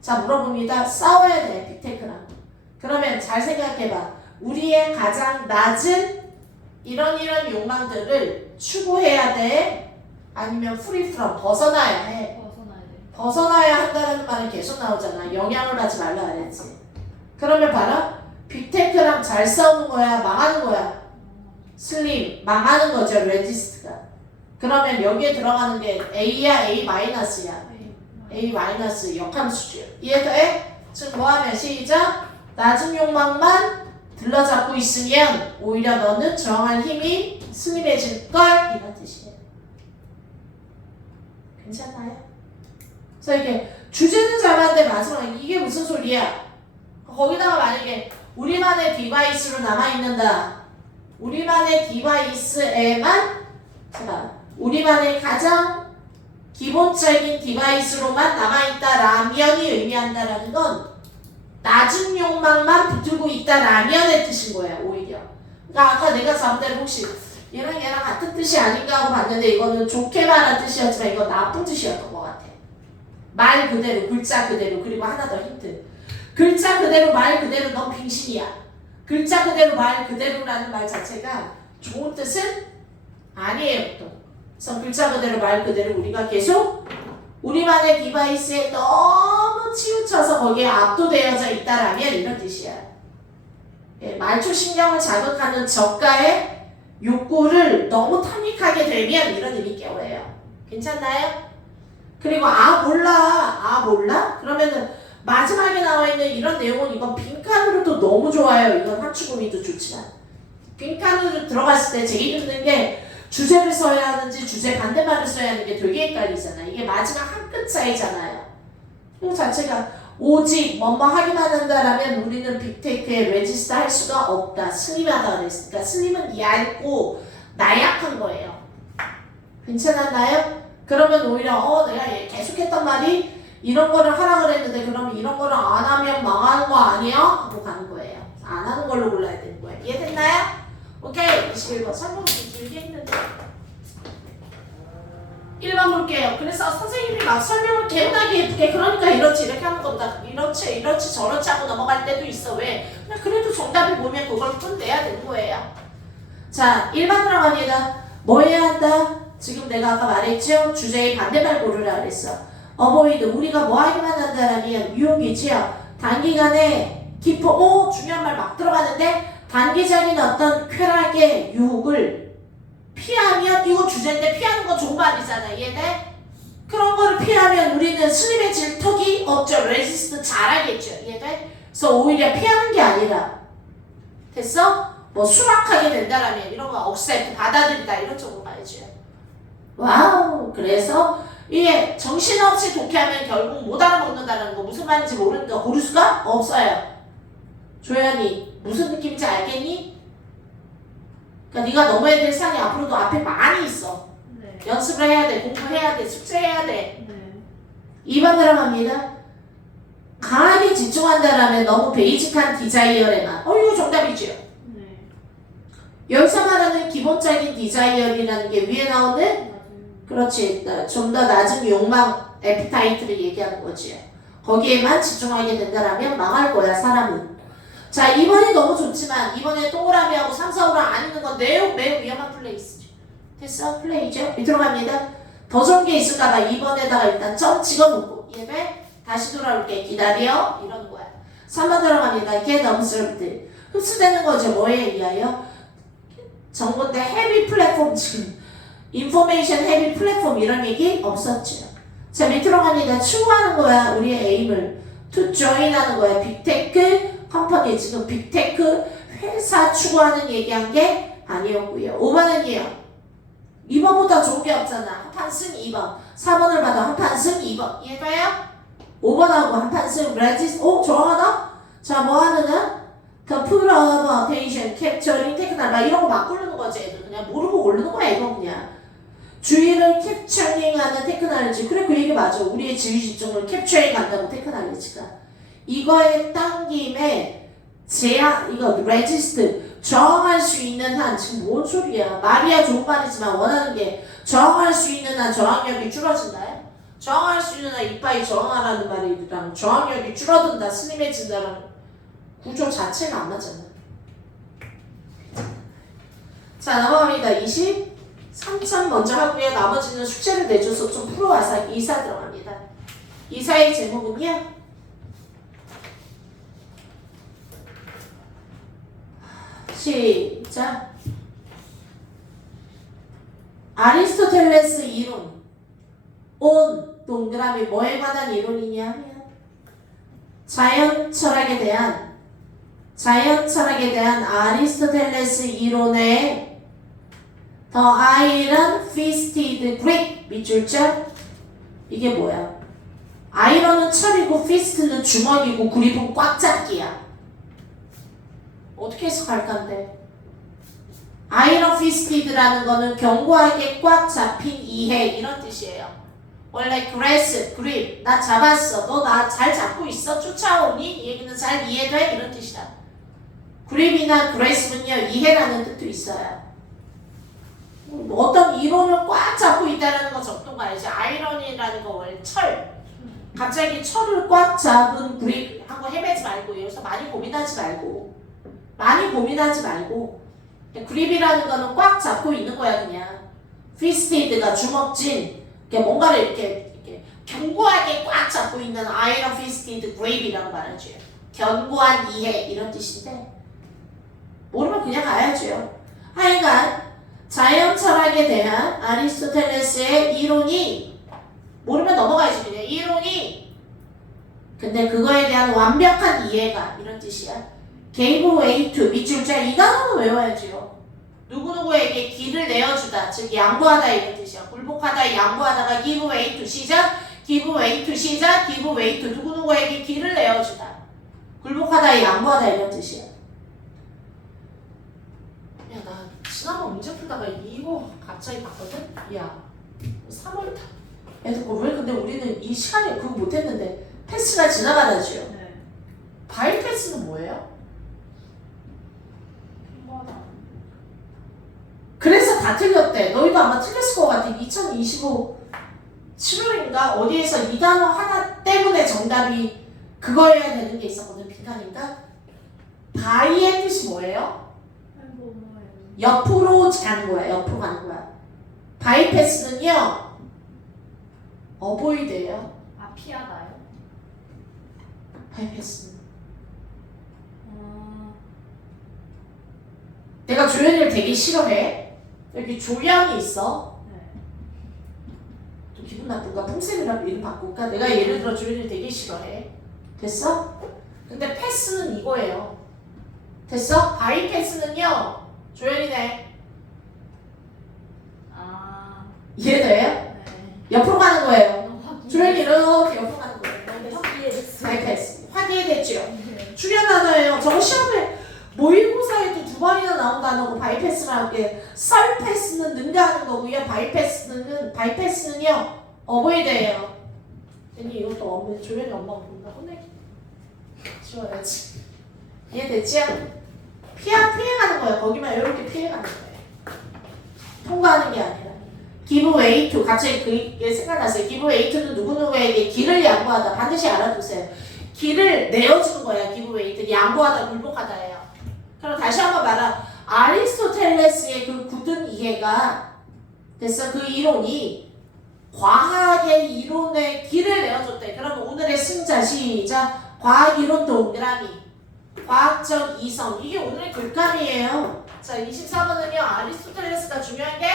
자 물어봅니다. 싸워야 돼 빅테크랑. 그러면 잘 생각해봐. 우리의 가장 낮은 이런 욕망들을 추구해야 돼? 아니면 free from 벗어나야 해? 벗어나야 한다는 말은 계속 나오잖아. 영향을 받지 말라 그랬지. 그러면 봐라. 빅테크랑 잘 싸우는 거야? 망하는 거야? 슬림 망하는 거죠. 레지스트가. 그러면 여기에 들어가는 게 A야 A-야? A- 역함수죠. 이해돼? 지금 뭐하면 시작. 낮은 욕망만 들러잡고 있으면 오히려 너는 저항할 힘이 스림해질걸 이런 뜻이에요. 괜찮나요? 그래서 이렇게 주제는 잡았는데 마지막에 이게 무슨 소리야? 거기다가 만약에 우리만의 디바이스로 남아있는다. 우리만의 디바이스에만 자, 우리만의 가장 기본적인 디바이스로만 남아있다라면이 의미한다라는 건 낮은 욕망만 붙들고 있다라면의 뜻인 거야 오히려. 그러니까 아까 내가 잠대로 혹시 얘랑 같은 뜻이 아닌가 하고 봤는데 이거는 좋게 말한 뜻이었지만 이건 나쁜 뜻이었던 것 같아. 말 그대로 글자 그대로. 그리고 하나 더 힌트. 글자 그대로 말 그대로 넌 빙신이야. 글자 그대로 말 그대로라는 말 자체가 좋은 뜻은 아니에요. 또. 그래서 글자 그대로 말 그대로 우리가 계속 우리만의 디바이스에 너무 치우쳐서 거기에 압도되어져 있다라면 이런 뜻이야. 예, 말초 신경을 자극하는 저가의 욕구를 너무 탐닉하게 되면 이런 의미 껴요. 괜찮나요? 그리고 몰라? 그러면은 마지막에 나와 있는 이런 내용은 이건 빈칸으로도 너무 좋아요. 이건 합주구미도 좋지만 빈칸으로 들어갔을 때 제일 힘든 게 주제를 써야 하는지 주제 반대말을 써야 하는 게 되게 헷갈리잖아. 이게 마지막 한 끗 차이잖아요. 이 자체가 오직 뭐뭐 하기만 한다라면 우리는 빅테크에 레지스트 할 수가 없다. 슬림하다 그랬으니까 슬림은 얇고 나약한 거예요. 괜찮았나요? 그러면 오히려 내가 계속했던 말이 이런 거를 하라 그랬는데 그러면 이런 거를 안 하면 망하는 거 아니야? 하고 가는 거예요. 안 하는 걸로 골라야 되는 거예요. 이해됐나요? 오케이. 21번 설명 좀 길게 했는데 1번 볼게요. 그래서 선생님이 막 설명을 개운하게 예쁘게 그러니까 이렇지 이렇게 하는 것보다 이렇지 저렇지 하고 넘어갈 때도 있어. 왜? 그냥 그래도 정답이 보면 그걸 끝내야 되는 거예요. 자 1번 들어갑니다. 뭐 해야 한다? 지금 내가 아까 말했죠? 주제의 반대말 고르라 그랬어. 어보이드 우리가 뭐 하기만 한다라면 유혹이지요. 단기간에 중요한 말 막 들어가는데 단기적인 어떤 쾌락의 유혹을 피하면 이거 주제인데 피하는 건 좋은 말이잖아. 이해돼? 그런 거를 피하면 우리는 슬림해질 턱이 없죠. 레지스트 잘하겠죠. 이해돼? 그래서 오히려 피하는 게 아니라 됐어? 뭐 수락하게 된다라면 이런 거 억셉트 받아들이다 이런 쪽으로 가야죠. 와우. 그래서 이게 정신없이 독해하면 결국 못 알아먹는다는 거 무슨 말인지 모르니까 고를 수가 없어요. 조연이 무슨 느낌인지 알겠니? 그러니까 네가 넘어야 될 산이 앞으로도 앞에 많이 있어. 네. 연습을 해야 돼. 공부해야 돼. 숙제해야 돼. 네. 2번 들어갑니다. 강하게 집중한다라면 너무 베이직한 디자이어에만. 이거 정답이죠. 네. 여기서 말하는 기본적인 디자이어이라는 게 위에 나오는 맞아요. 그렇지. 좀 더 낮은 욕망, 에피타이트를 얘기하는 거지. 거기에만 집중하게 된다라면 망할 거야, 사람은. 자, 2번이 너무 좋지만 2번에 동그라미하고 3, 4, 5랑 안 있는 건 매우 위험한 플레이스죠. 됐어? 플레이죠? 밑으로 갑니다. 더 좋은 게 있을까봐 2번에다가 일단 점 찍어놓고 이해돼? 다시 돌아올게. 기다려. 이러는 거야. 3번 들어갑니다. get observed. 흡수되는 거죠. 뭐에 의하여? 정보인데 헤비 플랫폼 지금 인포메이션 헤비 플랫폼 이런 얘기 없었죠. 자, 밑으로 갑니다. 추구하는 거야. 우리의 에임을. to join 하는 거야. 빅테크 컴퍼니 지금 빅테크 회사 추구하는 얘기한 게 아니었고요. 5번은요. 2번보다 좋은 게 없잖아. 한판 승 2번. 4번을 봐도 한판 승 2번. 이해가요? 5번하고 한판 승 레지스. 좋아하나? 자, 뭐 하느냐? The pull of attention, capturing technical 막 이런 거 막 고르는 거지. 애들 그냥 모르고 고르는 거야. 이거 그냥. 주의를 캡처링하는 테크놀로지. 그래 그 얘기 맞아. 우리의 지휘 집중을 캡처해 간다고 테크놀로지가. 이거에 딴 김에 이거 레지스트 저항할 수 있는 한 지금 뭔 소리야. 말이야 좋은 말이지만 원하는 게 저항할 수 있는 한 저항력이 줄어진다요? 저항할 수 있는 한 이빠이 저항하라는 말이랑 저항력이 줄어든다 슬림해진다는 구조 자체는 안 맞잖아. 자 넘어갑니다. 23점 먼저 하고요. 나머지는 숙제를 내줘서 좀 풀어와서 2사 들어갑니다. 2사의 제목은요. 시작. 아리스토텔레스 이론. 온 동그라미 뭐에 관한 이론이냐면 자연 철학에 대한 아리스토텔레스 이론의 The Iron Fisted Greek 밑줄자 이게 뭐야? 아이런은 철이고 피스트는 주먹이고 그립은 꽉 잡기야. 어떻게 해석할 건데? 아이런 피스티드라는 거는 견고하게 꽉 잡힌 이해 이런 뜻이에요. 원래 그레스, 그립, 나 잡았어. 너 나 잘 잡고 있어? 쫓아오니? 이 얘기는 잘 이해돼? 이런 뜻이다. 그립이나 그레스는요 이해라는 뜻도 있어요. 어떤 이론을 꽉 잡고 있다는 거 적동 가야지. 아이런이라는 거 원래 철. 갑자기 철을 꽉 잡은 그립 하고 헤매지 말고 여기서 많이 고민하지 말고 많이 고민하지 말고 그립이라는 거는 꽉 잡고 있는 거야 그냥. 피스티드가 주먹진 뭔가를 이렇게 견고하게 꽉 잡고 있는 아이런 피스티드 그립이라고 말하죠. 견고한 이해 이런 뜻인데 모르면 그냥 가야죠. 하여간 자연 철학에 대한 아리스토텔레스의 이론이 모르면 넘어가야지 그냥 이론이 근데 그거에 대한 완벽한 이해가 이런 뜻이야. gave way to 밑줄 자 이 단어는 외워야지요. 누구누구에게 길을 내어주다 즉 양보하다 이런 뜻이야. 굴복하다 양보하다가 give way to 시작 give way to 시작 give way to 누구누구에게 길을 내어주다 굴복하다 양보하다 이런 뜻이야. 야 나 지난번 문제 풀다가 이거 갑자기 봤거든? 야 3월 애들 왜 근데 우리는 이 시간에 그거 못했는데 패스가 지나가다죠. 네. 바이 패스는 뭐예요? 핑거하다. 그래서 다 틀렸대. 너희도 아마 틀렸을 것 같아. 2025 7월인가 어디에서 이 단어 하나 때문에 정답이 그거여야 되는 게 있었거든. 빈칸인가? 바이의 뜻이 뭐예요? 뭐예요? 옆으로 가는 거야. 옆으로 가는 거야. 바이 패스는요. 어보이드예요. 아 피하다요? 바이 패스는. 내가 조연이를 되게 싫어해. 여기 조연이 있어. 네. 좀 기분 나쁜가? 뽕쌤이라고 이름 바꿀까? 내가 예를 들어 조연이를 되게 싫어해. 됐어? 근데 패스는 이거예요. 됐어? 바이 패스는요. 조연이네. 아. 이해돼요? 네. 옆으로 가는 거예요. 너무 확인. 조연이 이렇게 옆으로 가는 거예요. 확인했어요. 바이 패스. 확인됐죠? 네. 중요한 단어예요. 저거 시험에 모의고사에도 2번이나 나온 단어고 바이패스라는 게 썰 패스는 능가하는 거고요. 바이패스는요 어보이드예요. 괜히 이것도 엄마 조연이 엄마가 본다 혼내. 지워야지. 이해됐지? 피해가는 거예요. 거기만 이렇게 피해가는 거예요. 통과하는 게 아니라. give way to 갑자기 그게 생각났어요. give way to는 누구누구에게 길을 양보하다 반드시 알아두세요. 길을 내어주는 거야. give way to 양보하다 굴복하다예요. 그럼 다시 한번 말하. 아리스토텔레스의 그 굳은 이해가 됐어. 그 이론이 과학의 이론에 길을 내어줬대. 그러면 오늘의 승자 시작. 과학 이론 동그라미. 과학적 이성. 이게 오늘의 글감이에요. 자 24번은요. 아리스토텔레스가 중요한 게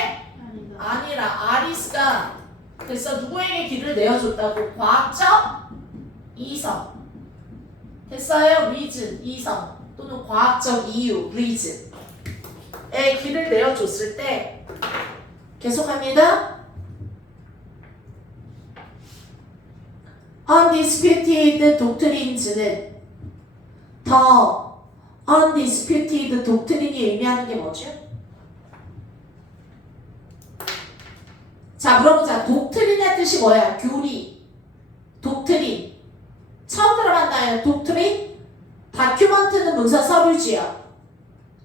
아니라 아리스가 됐어. 누구에게 길을 내어줬다고. 과학적 이성. 됐어요. reason 이성. 또는 과학적 이유, reason에 길을 내어줬을 때 계속합니다. undisputed doctrines는 더 undisputed doctrine이 의미하는 게 뭐죠? 자 물어보자. 독트린의 뜻이 뭐야? 교리, 독트린. 처음 들어봤나요? 독트린? 다큐먼트는 문서 서류지요.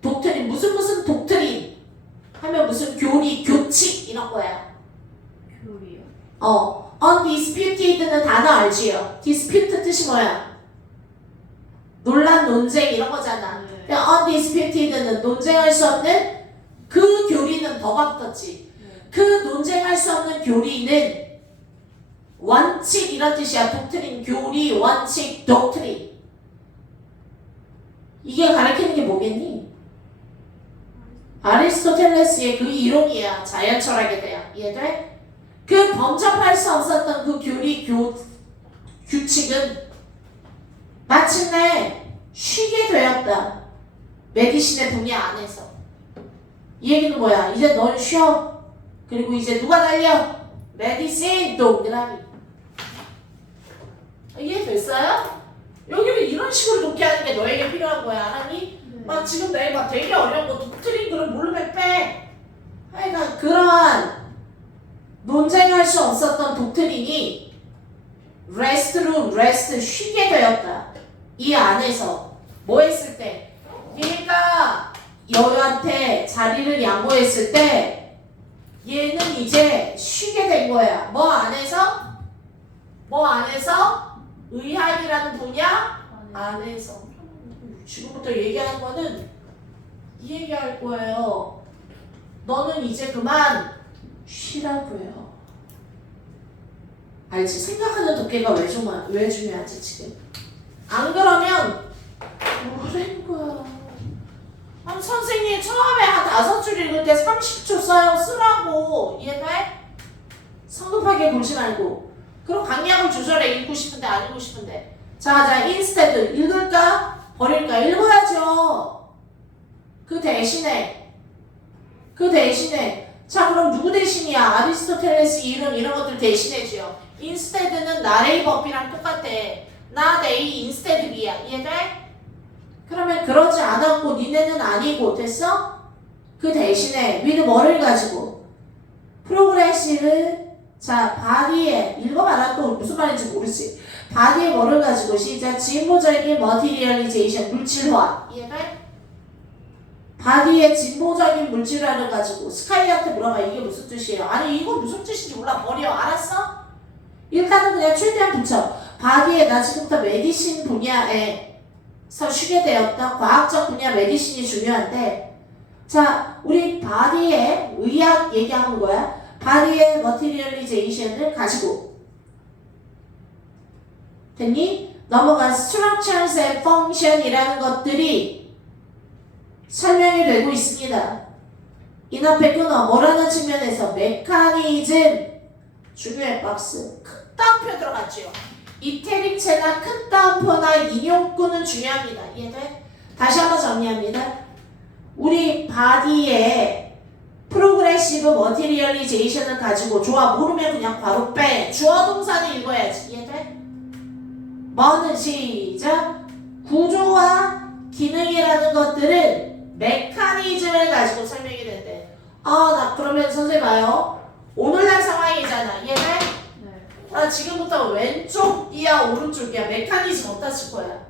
독트린 무슨 독트린 하면 무슨 교리, 교칙 이런 거야. 교리요? undisputed는 단어 알지요? dispute 뜻이 뭐야? 논란, 논쟁 이런 거잖아. 네. undisputed는 논쟁할 수 없는 그 교리는 더가 붙었지. 네. 그 논쟁할 수 없는 교리는 원칙 이런 뜻이야. 독트린, 교리, 원칙, 독트린. 이게 가르치는 게 뭐겠니? 아리스토텔레스의 그 이론이야. 자연 철학에 대한. 이해돼? 그 범접할 수 없었던 그 교리, 규칙은 마침내 쉬게 되었다. 메디신의 분야 안에서. 이 얘기는 뭐야? 이제 넌 쉬어. 그리고 이제 누가 달려? 메디신 동그라미. 이해됐어요? 여기를 이런 식으로 놓게 하는 게 너에게 필요한 거야. 알았니? 네. 막 지금 내가 막 되게 어려운 거 독트린 그런 모르면 빼. 하여간 그러한 논쟁할 수 없었던 독트린이 rest로 rest 쉬게 되었다. 이 안에서 뭐 했을 때? 얘가 여우한테 자리를 양보했을 때 얘는 이제 쉬게 된 거야. 뭐 안에서? 의학이라는 분야 안에서. 지금부터 얘기하는 거는 이 얘기할 거예요. 너는 이제 그만 쉬라고요. 알지? 생각하는 독해가 왜 중요하지 지금? 안 그러면 뭐라는 거야. 아니 선생님 처음에 한 5줄 읽을 때 30초 써요. 쓰라고. 이해돼? 성급하게 보지 말고. 그럼 강약을 조절해. 읽고 싶은데 안 읽고 싶은데. 자, instead 읽을까? 버릴까? 읽어야죠. 그 대신에 자 그럼 누구 대신이야? 아리스토텔레스 이런 것들 대신해줘요. instead는 not A 버피랑 똑같아. not A instead B야. 이해돼? 그러면 그러지 않았고 니네는 아니고 됐어? 그 대신에 with 뭐를 가지고 프로그레시브 자 바디에 읽어봐라 또 무슨 말인지 모르지. 바디에 뭐를 가지고 시작 진보적인 머티리얼리제이션 물질화. 이해돼? 바디의 진보적인 물질화를 가지고 스카이한테 물어봐. 이게 무슨 뜻이에요? 아니 이거 무슨 뜻인지 몰라. 버려. 알았어? 일단은 그냥 최대한 붙여. 바디에 나 지금부터 메디신 분야에서 쉬게 되었다. 과학적 분야 메디신이 중요한데 자 우리 바디의 의학 얘기하는 거야. 바디의 머티리얼리제이션을 가지고 됐니? 넘어간 structures and function이라는 것들이 설명이 되고 있습니다. 인 앞에 끊어 뭐라는 측면에서 메커니즘 중요해. 박스 큰 따옴표 들어갔죠. 이태릭체나 큰 따옴표나 인용구는 중요합니다. 이해돼? 다시 한번 정리합니다. 우리 바디의 프로그레시브 머티리얼리제이션을 가지고 좋아 모르면 그냥 바로 빼. 주어 동사는 읽어야지. 이해돼? 뭐는 시작 구조와 기능이라는 것들은 메커니즘을 가지고 설명이 된대. 나 그러면 선생님 봐요. 오늘날 상황이잖아. 이해돼? 네. 나 지금부터 왼쪽이야 오른쪽이야 메커니즘 어디다 쓸 거야?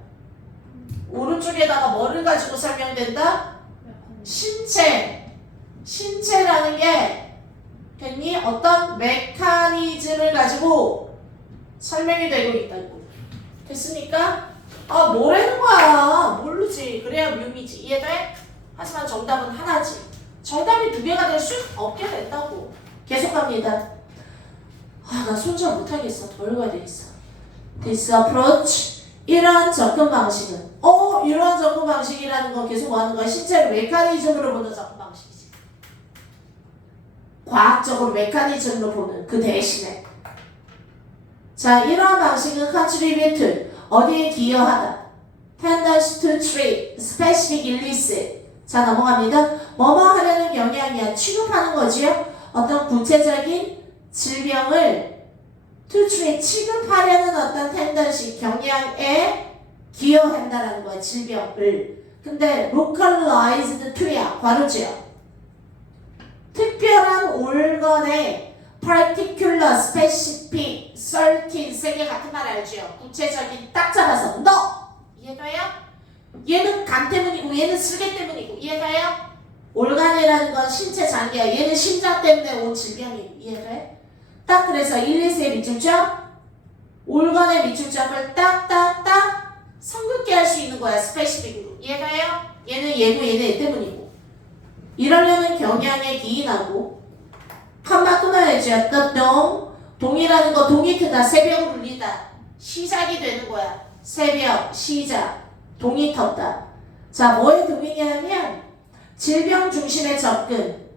오른쪽에다가 뭐를 가지고 설명된다? 신체라는 게 됐니? 어떤 메커니즘을 가지고 설명이 되고 있다고. 됐습니까? 뭐라는 거야. 모르지. 그래야 묘미지. 이해돼? 하지만 정답은 하나지. 정답이 2개가 될 수 없게 됐다고. 계속합니다. 나 손절 못하겠어. 더 읽어야 되겠어. This approach 이러한 접근 방식은 이러한 접근 방식이라는 건 계속 뭐 하는 거야? 신체를 메커니즘으로 보는 접근 방식이지. 과학적으로 메커니즘으로 보는 그 대신에 자 이러한 방식은 contribute 어디에 기여하다 tendency to treat specific illness 자 넘어갑니다. 뭐뭐 하려는 영향이야. 취급하는 거지요. 어떤 구체적인 질병을 to treat 취급하려는 어떤 tendency 경향에 기여한다라는 거야. 질병을. 근데 localized to야. 괄호지요. 특별한 organ의 particular, specific, certain 세 개 같은 말 알죠? 구체적인 딱 잡아서 너! 이해돼요? 얘는 간 때문이고 얘는 슬개 때문이고 이해돼요? 올간이라는 건 신체 장기야. 얘는 심장 때문에 온 질병이고 이해돼? 딱 그래서 1, 2세의 밑줄적 올간의 밑줄적을 딱딱딱 성급게 할 수 있는 거야. 스페시픽으로 이해돼요? 얘는 얘고 얘는 얘 때문이고 이러려면 경향에 기인하고 칸마 끊어야지. 동이라는 거 동이트다. 새벽을 울리다. 시작이 되는 거야. 새벽, 시작, 동이 텄다. 자, 뭐에 동이냐면 질병 중심의 접근.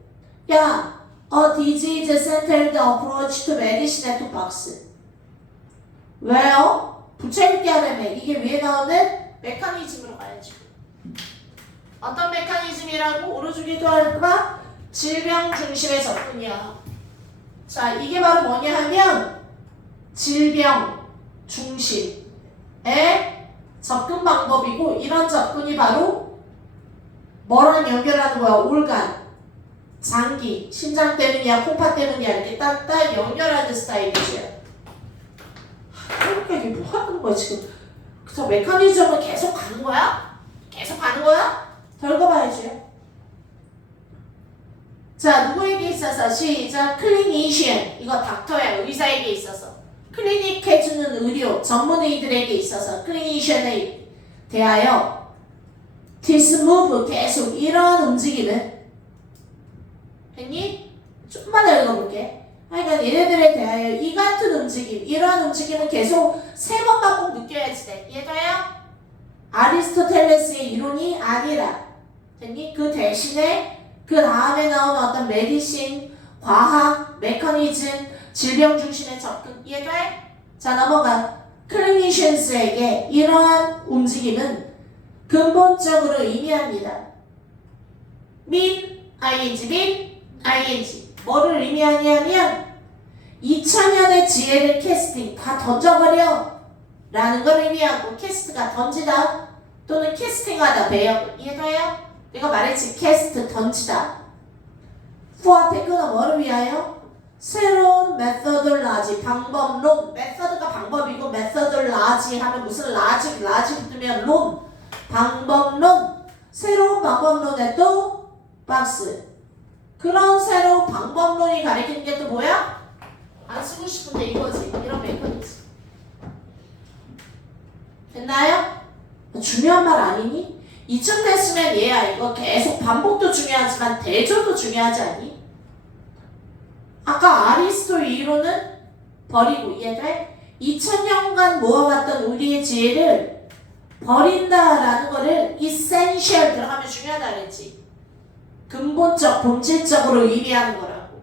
야, disease-centered approach to medicine to box. 왜요? 부채읽기 하려면 이게 위에 나오는 메커니즘으로 가야지. 어떤 메커니즘이라고? 오른쪽에도 할까? 질병 중심의 접근이야. 자, 이게 바로 뭐냐 하면 질병 중심의 접근 방법이고 이런 접근이 바로 뭐랑 연결하는 거야? 올간, 장기, 심장 때문이야, 콩팥 때문이야 이렇게 딱딱 연결하는 스타일이지. 그러니까 이게 뭐 하는 거야 지금? 그래서 메커니즘은 계속 가는 거야? 계속 가는 거야? 더 읽어봐야지. 자, 누구에게 있어서 시작 클리니션 이거 닥터야. 의사에게 있어서 클리닉 해주는 의료 전문의들에게 있어서 클리니션에 대하여 this move 계속 이런 움직임은 됐니? 좀만 더 읽어볼게. 그러니까 얘네들에 대하여 이 같은 움직임, 이러한 움직임은 계속 세 번 반복 느껴야지 돼. 이해돼요? 아리스토텔레스의 이론이 아니라 됐니? 그 대신에 그 다음에 나오는 어떤 메디신, 과학, 메커니즘, 질병 중심의 접근. 이해돼? 자 넘어가. 클리니션스에게 이러한 움직임은 근본적으로 의미합니다. mean, ing. 뭐를 의미하냐면 2000년의 지혜를 캐스팅, 다 던져버려 라는 걸 의미하고, 캐스트가 던지다 또는 캐스팅하다 배역을. 이해돼요? 내가 말했지, 캐스트 던지다. for 앞에 끊어 뭐를 위하여? 새로운 메서돌라지, 방법론. 메서드가 방법이고 메서돌라지 하면 무슨 라지 붙으면 론, 방법론. 새로운 방법론에 또 박스. 그런 새로운 방법론이 가리키는 게 또 뭐야? 안 쓰고 싶은데 이거지. 이런 메커니즘. 됐나요? 중요한 말 아니니? 이쯤 됐으면 얘야 이거 계속 반복도 중요하지만 대조도 중요하지 않니? 아까 아리스토 이론은 버리고, 이해돼? 2000년간 모아왔던 우리의 지혜를 버린다라는 거를 essential 들어가면 중요하다 그랬지. 근본적, 본질적으로 의미하는 거라고.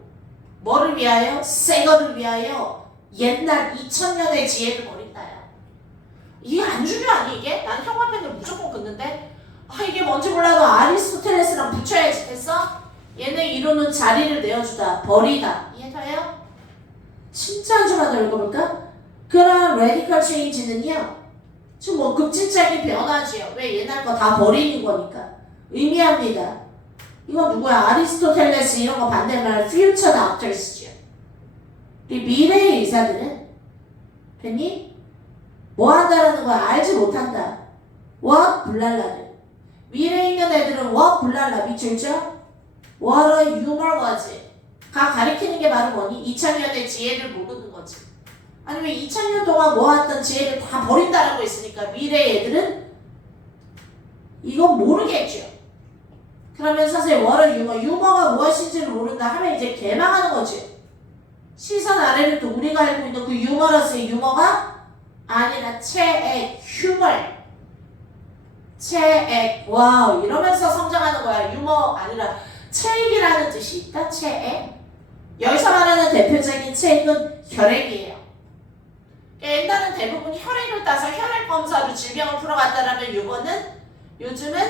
뭐를 위하여? 새 거를 위하여 옛날 2000년의 지혜를 버린다야. 이게 안 중요하니 이게? 난 형광펜을 무조건 긋는데 이게 뭔지 몰라도 아리스토텔레스랑 붙여야지. 됐어? 얘네 이론은 자리를 내어주다, 버리다. 이해돼요? 진짜 한 줄만 더 읽어볼까? 그런 레디컬 체인지는요, 지금 뭐 급진적인 변화지요. 왜? 옛날 거 다 버리는 거니까. 의미합니다. 이건 누구야? 아리스토텔레스 이런 거 반대말 future doctors죠. 우리 미래의 의사들은 됐니? 뭐 한다라는 걸 알지 못한다. what 블랄라를. 미래에 있는 애들은 what 블랄라 밑줄죠? what a humor was. 가 가리키는 게 바로 뭐니? 2000년의 지혜를 모르는 거지. 아니면 2000년 동안 모았던 지혜를 다 버린다라고 했으니까 미래의 애들은 이건 모르겠죠. 그러면 선생님 what a humor. 유머가 무엇인지를 모른다 하면 이제 개망하는 거지. 시선 아래는 또 우리가 알고 있는 그 유머러스의 유머가 아니라 체액, 휴머. 체액. 와우, 이러면서 성장하는 거야. 유머 아니라 체액이라는 뜻이 있다. 체액. 여기서 말하는 대표적인 체액은 혈액이에요. 옛날은 대부분 혈액을 따서 혈액 검사로 질병을 풀어갔다라면 요즘은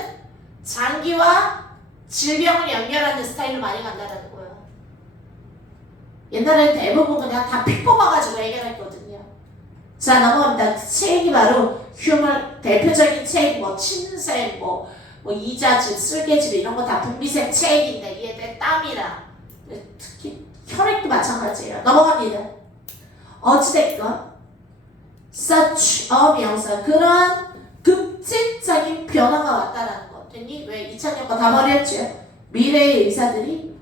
장기와 질병을 연결하는 스타일로 많이 간다라는 거예요. 옛날에는 대부분 그냥 다 피 뽑아가지고 해결했거든요. 자 넘어갑니다. 체액이 바로 휴먼 대표적인 체액, 뭐 침샘, 뭐 이자질, 쓸개질 이런 거 다 분비생 체액인데 이게 땀이랑 특히 혈액도 마찬가지예요. 넘어갑니다. 어찌됐건 such a 명사, 그러한 급진적인 변화가 왔다라는 거. 됐니? 왜 2000년 거 다 버렸죠? 미래의 의사들이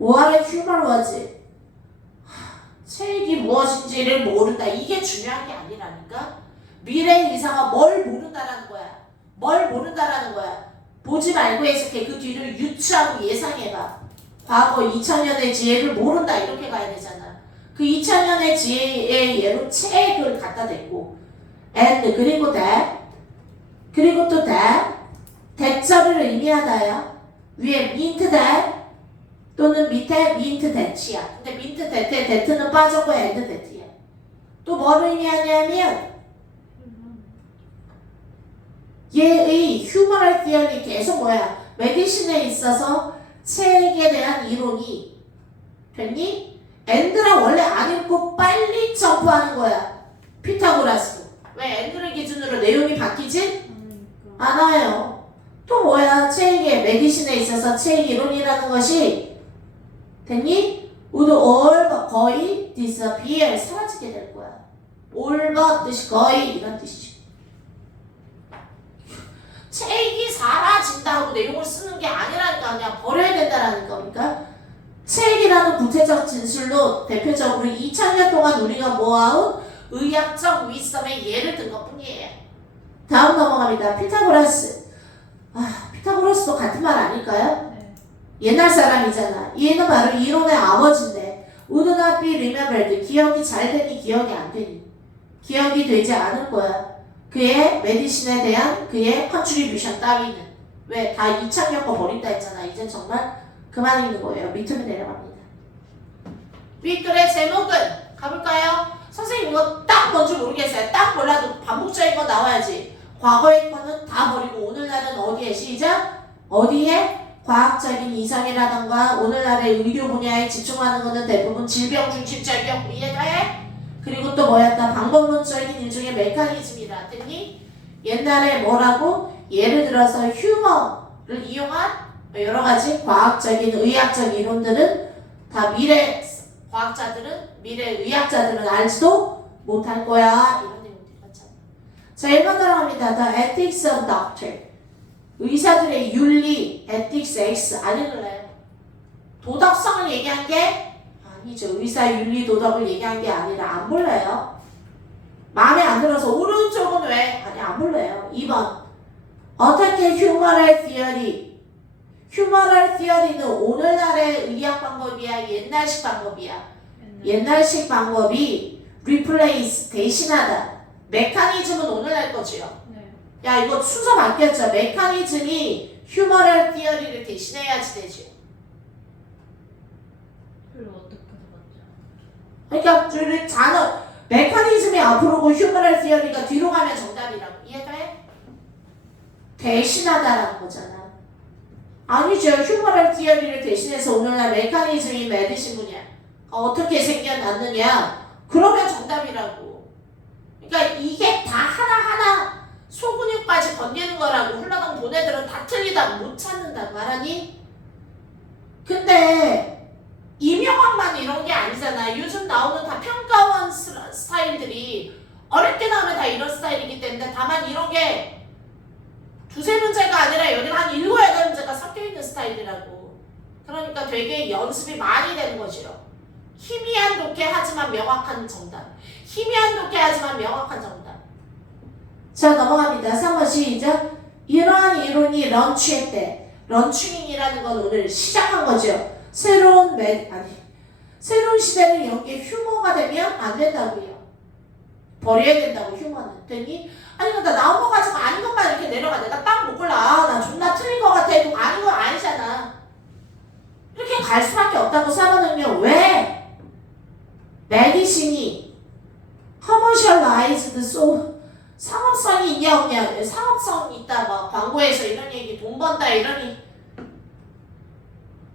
what a humor was. 체액이 무엇인지를 모른다. 이게 중요한 게 아니라니까. 미래의 의사가 뭘 모른다라는 거야. 뭘 모른다라는 거야. 보지 말고 해석해. 그 뒤를 유추하고 예상해봐. 과거 2000년의 지혜를 모른다. 이렇게 가야 되잖아. 그 2000년의 지혜의 예로 체액을 갖다 댔고 and 그리고 that 그리고 또 that 대절을 의미하다야. 위에 mint that 또는 밑에 mint that이야. 근데 mint that에 that는 빠졌고 and that이야. 또 뭐를 의미하냐면 얘의 휴머럴 디얼이 계속 뭐야? 메디신에 있어서 체액에 대한 이론이 됐니? 엔드랑 원래 안 읽고 빨리 점프하는 거야. 피타고라스. 왜 엔드를 기준으로 내용이 바뀌지? 않아요. 또 뭐야? 체액의 메디신에 있어서 체액 이론이라는 것이 됐니? would all but 거의 disappear 사라지게 될 거야. all but 뜻이 거의 이런 뜻이지. 체액이 사라진다고 내용을 쓰는 게 아니라니까. 그냥 버려야 된다라는 겁니까? 체액이라는 구체적 진술로 대표적으로 2000년 동안 우리가 모아온 의학적 위성의 예를 든 것뿐이에요. 다음 넘어갑니다. 피타고라스. 피타고라스도 같은 말 아닐까요? 네. 옛날 사람이잖아. 얘는 바로 이론의 아버지인데 would not be remembered. 기억이 잘 되니 기억이 안 되니. 기억이 되지 않을 거야. 그의 메디신에 대한 그의 컨트리뷰션 따위는. 왜? 다 이창력 거 버린다 했잖아. 이제 정말 그만 읽는 거예요. 밑으로 내려갑니다. 윗글의 제목은 가볼까요? 선생님 이거 딱 뭔지 모르겠어요. 딱 몰라도 반복적인 거 나와야지. 과거의 거는 다 버리고 오늘날은 어디에 시작? 어디에? 과학적인 이성이라던가 오늘날의 의료 분야에 집중하는 거는 대부분 질병 중심적이었고 이해돼? 그리고 또 뭐였다? 방법론적인 일종의 메커니즘이라 했더니 옛날에 뭐라고? 예를 들어서 휴머를 이용한 여러 가지 과학적인 의학적 이론들은 다 미래 과학자들은 미래 의학자들은 알지도 못할 거야 이런 내용들이 맞잖아. 자 1번 들어갑니다. The Ethics of Doctor. 의사들의 윤리, ethics X 안 읽을래요? 도덕성을 얘기한 게 아니죠. 의사 윤리 도덕을 얘기한 게 아니라 안 볼래요? 마음에 안 들어서 오른쪽은 왜? 아니 안 볼래요. 2번 어떻게 휴머럴 티어리 휴머럴 티어리는 오늘날의 의학 방법이야 옛날식 방법이야? 옛날식 방법이 replace 대신하다 메커니즘은 오늘날 거지요. 네. 야 이거 순서 바뀌었죠. 메커니즘이 휴머럴 티어리를 대신해야지 되죠. 그리고 어떻게 적었죠? 그러니까 그 단어 메커니즘이 앞으로고 휴머럴 티어리가 뒤로 가면 정답이라고 이해돼? 대신하다라는 거잖아. 아니죠. 휴머럴 티어리를 대신해서 오늘날 메커니즘이 메디신 분야 어떻게 생겨났느냐 그러면 정답이라고. 그러니까 이게 다 하나하나 소근육까지 건드는 거라고. 흘러던 보내들은 다 틀리다 못 찾는다 말하니? 근데 이명학만 이런 게 아니잖아. 요즘 나오는 다 평가원 스타일들이 어렵게 나오면 다 이런 스타일이기 때문에 다만 이런 게 두세 문제가 아니라 여기는 한 7, 8문제가 섞여있는 스타일이라고. 그러니까 되게 연습이 많이 되는 거죠. 희미한 독해 하지만 명확한 정답. 희미한 독해 하지만 명확한 정답. 자 넘어갑니다. 3번 시작. 이러한 이론이 런칭했대. 런칭이라는 건 오늘 시작한 거죠. 새로운 시대를 연기에 휴머가 되면 안 된다고요. 버려야 된다고 휴머는. 됐니? 아니 나 나온 거 가지고 아닌 것만 이렇게 내려가. 내가 딱 못 골라. 나 존나 틀린 거 같아. 또 아닌 건 아니잖아. 이렇게 갈 수밖에 없다고. 4번은요. 왜? 메디신이 commercialized 상업성이 있냐 없냐. 상업성이 있다. 막 광고에서 이런 얘기 돈 번다 이러니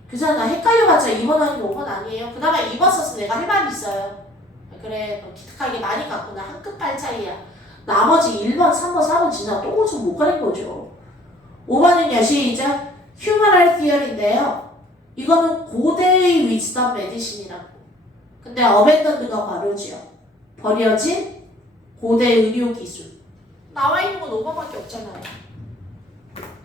그잖아. 헷갈려봤자 2번 아니고 5번 아니에요. 그나마 2번 써서 내가 할 말이 있어요. 그래 너 기특하게 많이 갔구나. 한 끗 발 차이야. 나머지 1번, 3번, 4번 진짜 똥오줌 못 가린 거죠. 5번은요. 시작. 휴머럴 티어리인데요. 이거는 고대의 위즈덤 메디신이라고. 근데 어벤던드가 바로지요. 버려진 고대 의료 기술. 나와 있는 건 5번밖에 없잖아요.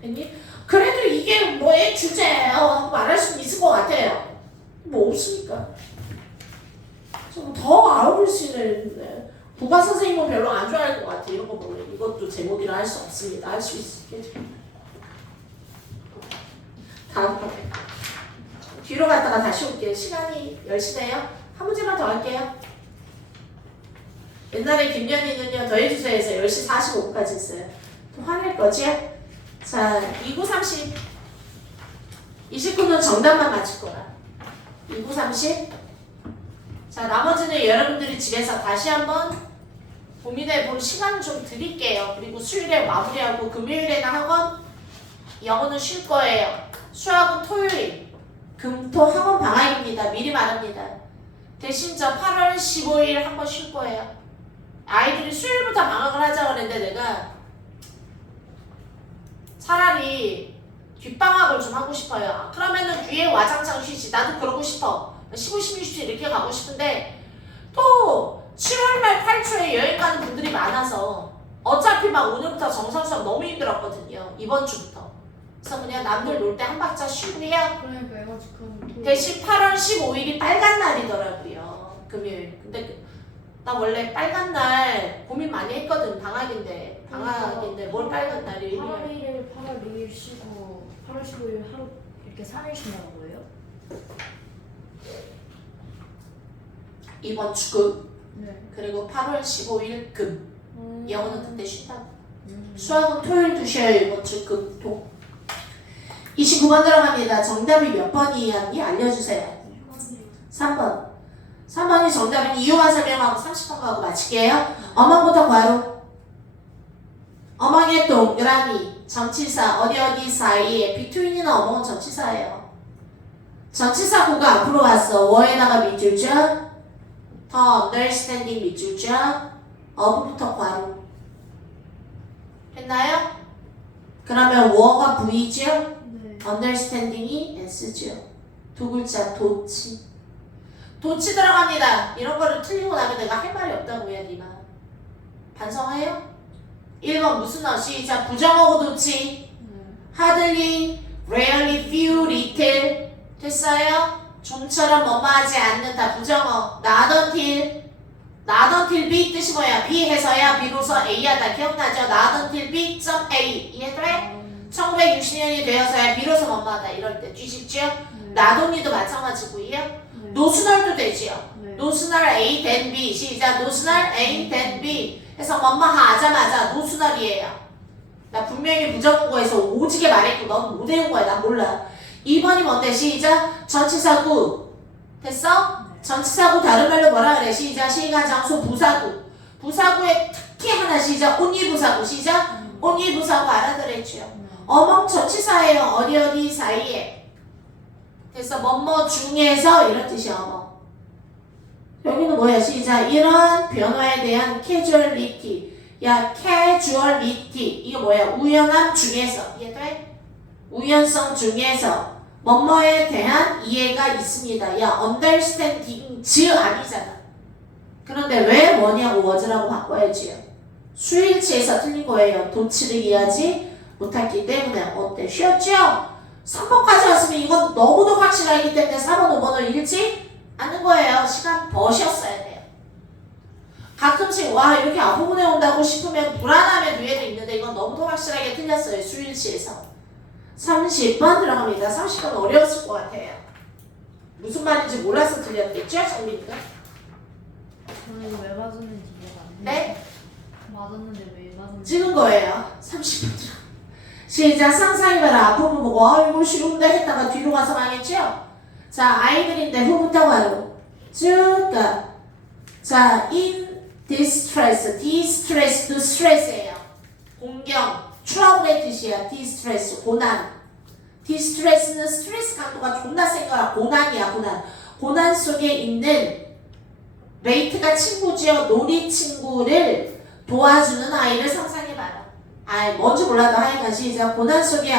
됐니? 그래도 이게 뭐의 주제예요. 말할 수는 있을 것 같아요. 뭐 없으니까. 좀 더 알아볼 수 있는 국어 선생님은 별로 안 좋아할 것 같아. 이런 거 보면 이것도 제목이라 할 수 없습니다. 할 수 있겠죠. 다음 거. 뒤로 갔다가 다시 올게요. 시간이 10시네요. 한 문제만 더 할게요. 옛날에 김연희는요 더해주세요 해서 10시 45분까지 했어요. 또 화낼 거지? 자 29, 30 29는 정답만 맞출 거야. 29, 30 자 나머지는 여러분들이 집에서 다시 한번 고민해 볼 시간을 좀 드릴게요. 그리고 수요일에 마무리하고 금요일에는 학원 영어는 쉴 거예요. 수학은 토요일 금토 학원 방학입니다. 미리 말합니다. 대신 저 8월 15일 한 번 쉴 거예요. 아이들이 수요일부터 방학을 하자 그랬는데 내가 차라리 뒷방학을 좀 하고 싶어요. 그러면은 뒤에 와장창 쉬지. 나도 그러고 싶어. 15, 16, 17 이렇게 가고 싶은데 또 7월 말 8초에 여행 가는 분들이 많아서 어차피 막 오늘부터 정상 수업 너무 힘들었거든요. 이번 주부터. 그래서 그냥 남들 놀 때 한 박자 쉬고 해요. 그러니까 해가지고 대신 8월 15일이 빨간 날이더라고요. 금요일. 근데 나 원래 빨간 날 고민 많이 했거든. 방학인데 뭘 빨간 날이 8월 1일, 8월 2일 쉬고 8월 15일 하루 이렇게 3일 쉰다는 거예요? 이번 주 금, 네. 그리고 8월 15일 금. 영어는 그때 쉰다고. 수학은 토요일 2시에 이번 주 금, 토. 29번 들어갑니다. 정답이 몇 번이었니? 알려주세요. 3번. 3번이 정답은 이유와 설명하고 30번 가고 마칠게요. 어망부터 괄호. 어망의 동그라미. 정치사 어디 사이에 between이나 어망은 정치사예요. 정치사구가 앞으로 왔어. 워에다가 밑줄자. 더 understanding 밑줄자. 어부부터 괄호. 됐나요? 그러면 워가 V죠? 네. understanding이 S죠. 두 글자 도치. 도치 들어갑니다. 이런 거를 틀리고 나면 내가 할 말이 없다고 해야 니마. 반성해요? 1번 무슨 어? 시작. 부정어고 도치. hardly, rarely, few, little. 됐어요? 좀처럼 뭐뭐하지 않는다. 부정어. not until. not until B 뜻이 뭐야? B 해서야 비로소 A하다. 기억나죠? not until B 점 A. 이해돼? 1960년이 되어서야 비로소 뭐뭐하다. 이럴 때 뒤집죠? 나동이도 마찬가지고요. 노순월도 되지요. 네. 노순월 A then B. 시작. 노순월 A then B. 해서 뭐뭐 하자마자 노순월이에요. 나 분명히 부정국어에서 오지게 말했고 넌 못 외운 거야. 난 몰라. 2번이 뭔데? 시작. 전치사구. 됐어? 전치사구 다른 말로 뭐라 그래? 시작. 시간, 장소, 부사구. 부사구에 특히 하나 시작. 온리부사구. 시작. 온리부사구 알아들었죠? 어멍 전치사예요. 어디 사이에. 그래서 뭐뭐 중에서 이런 뜻이야. 어멍. 여기는 뭐야? 시작. 이런 변화에 대한 캐주얼리티. 야, 캐주얼리티. 이거 뭐야? 우연함 중에서. 이해돼? 우연성 중에서 뭐뭐에 대한 이해가 있습니다. 야, understanding 즈 아니잖아. 그런데 왜 뭐냐고 워즈라고 바꿔야지요. 수일치에서 틀린 거예요. 도치를 이해하지 못했기 때문에. 어때? 쉬었죠? 3번까지 왔으면 이건 너무도 확실하기 때문에 4번, 5번을 읽지 않는 거예요. 시간 더 쉬었어야 돼요. 가끔씩 와 이렇게 앞부분에 온다고 싶으면 불안함의 뒤에도 있는데 이건 너무도 확실하게 틀렸어요. 수일치에서. 30번 들어갑니다. 30번 어려웠을 것 같아요. 무슨 말인지 몰라서 틀렸겠죠? 정민이가? 저는 이거 왜 맞았는지 이해가 안 돼요. 네? 맞았는데 왜 맞았는지. 찍은 거예요. 30번 들어. 시작. 상상해봐라. 앞부분 보고 이거 쉬운데 했다가 뒤로 가서 망했죠? 자, 아이들인데 후부터 바로 쭉 가. 자, in distress, distress, distress예요. 공경, trouble의 뜻이야. distress, 고난. distress는 스트레스 강도가 존나 센 거야. 고난이야, 고난. 고난 속에 있는 메이트가 친구지요. 놀이 친구를 도와주는 아이를 상상해봐라. 뭔지 몰라도 하여간 시작. 고난 속에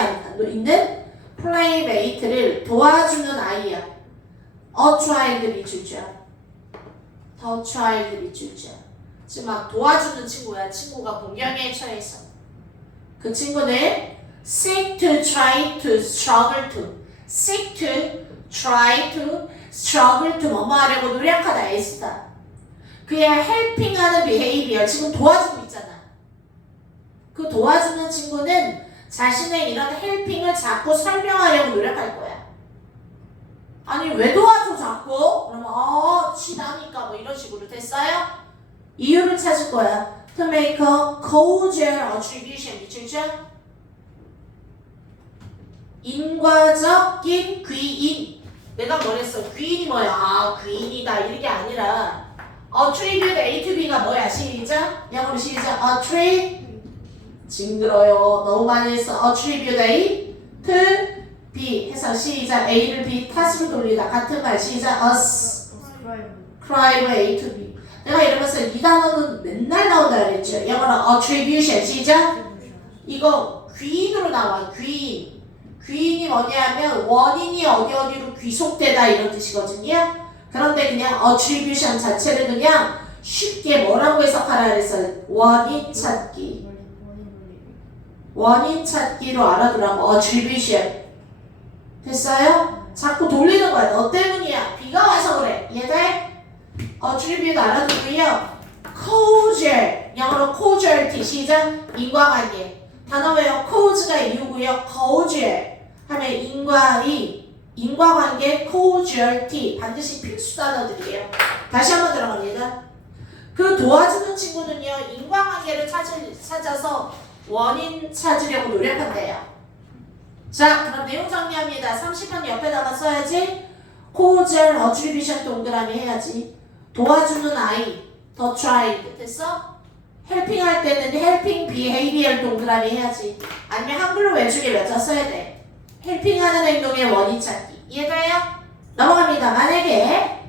있는 플레이메이트를 도와주는 아이야. A child 밑줄자. The child 밑줄자. 지금 막 도와주는 친구야. 친구가 공경에 처해서. 그 친구는 seek to, try to, struggle to. seek to, try to, struggle to 뭐뭐 하려고 노력하다. 애쓰다. 그의 helping하는 behavior. 지금 도와주고 있잖아. 그 도와주는 친구는 자신의 이런 헬핑을 자꾸 설명하려고 노력할 거야. 아니 왜 도와줘 자꾸? 그러면 지나니까 뭐 이런 식으로. 됐어요? 이유를 찾을 거야. To make a causal attribution. 미쳤죠? 인과적인 귀인. 내가 뭐랬어? 귀인이 뭐야? 귀인이다 이게 아니라 attribute A to B가 뭐야? 시작. 영어로 시작. attribute 징그러요. 너무 많이 했어. attribute A to B 해서 시작. A를 B 탓으로 돌리다. 같은 말 시작. ascribe A to B. 내가 이러면서 이 단어는 맨날 나온다 그랬죠. 영어로 attribution 시작. 이거 귀인으로 나와. 귀인. 귀인이 뭐냐면 원인이 어디로 귀속되다 이런 뜻이거든요. 그런데 그냥 attribution 자체를 그냥 쉽게 뭐라고 해석하라 그랬어요. 원인 찾기. 원인 찾기로 알아두라고. attribution. 됐어요? 자꾸 돌리는 거야. 너 때문이야. 비가 와서 그래. 이해돼? attribute 알아두고요. causal 영어로 causality 시작 인과관계 단어 외워 cause가 이유고요 causal 하면 인과관계 causality 반드시 필수 단어들이에요. 다시 한번 들어갑니다. 그 도와주는 친구는요 인과관계를 찾아서 원인 찾으려고 노력한대요. 자 그럼 내용 정리합니다. 30번 옆에다가 써야지. causal attribution 동그라미 해야지. 도와주는 아이 더 tried 됐어? helping 할 때는 helping behavior 동그라미 해야지. 아니면 한글로 외주게 몇 자 써야 돼. helping 하는 행동의 원인 찾기 이해돼요? 넘어갑니다. 만약에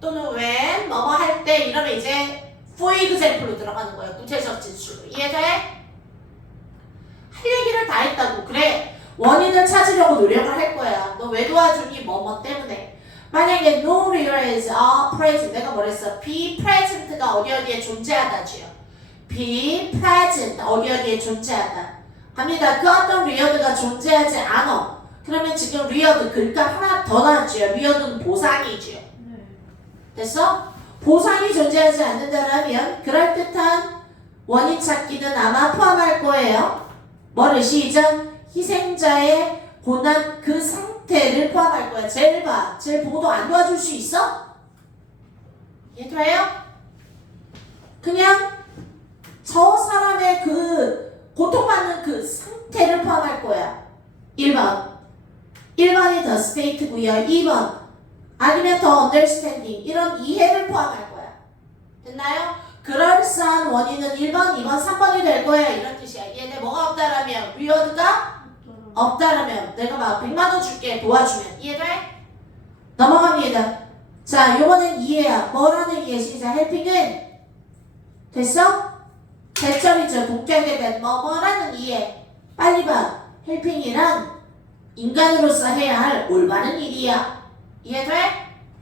또는 when 뭐뭐 할 때 이러면 이제 for example로 들어가는 거예요. 구체적 진술로 이해돼? 할 얘기를 다 했다고. 그래 원인을 찾으려고 노력을 할 거야. 너 왜 도와주니? 뭐뭐 때문에. 만약에 no real is present 내가 뭐랬어? be present가 어디에 존재하다지요. be present 어디에 존재하다. 갑니다. 그 어떤 real가 존재하지 않아. 그러면 지금 real 글자 하나 더 나왔지요. real은 보상이지요. 됐어? 보상이 존재하지 않는다라면 그럴듯한 원인 찾기는 아마 포함할 거예요. 뭐를 시작? 희생자의 고난 그 상태를 포함할 거야. 쟤를 봐. 쟤를 보고도 안 도와줄 수 있어? 이해돼요? 그냥 저 사람의 그 고통받는 그 상태를 포함할 거야. 1번이 the state고요. 2번 아니면 더 understanding 이런 이해를 포함할 거야. 됐나요? 그럴싸한 원인은 1번, 2번, 3번이 될 거야. 이런 뜻이야. 얘네 뭐가 없다라면 위어드가 없다라면 내가 막 100만원 줄게 도와주면 이해돼? 넘어갑니다. 자 요번엔 이해야. 뭐라는 이해 시작. 헬핑은 됐어? 대절이죠. 동격에 대한 뭐라는 이해. 빨리 봐. 헬핑이란 인간으로서 해야 할 올바른 일이야. 이해돼?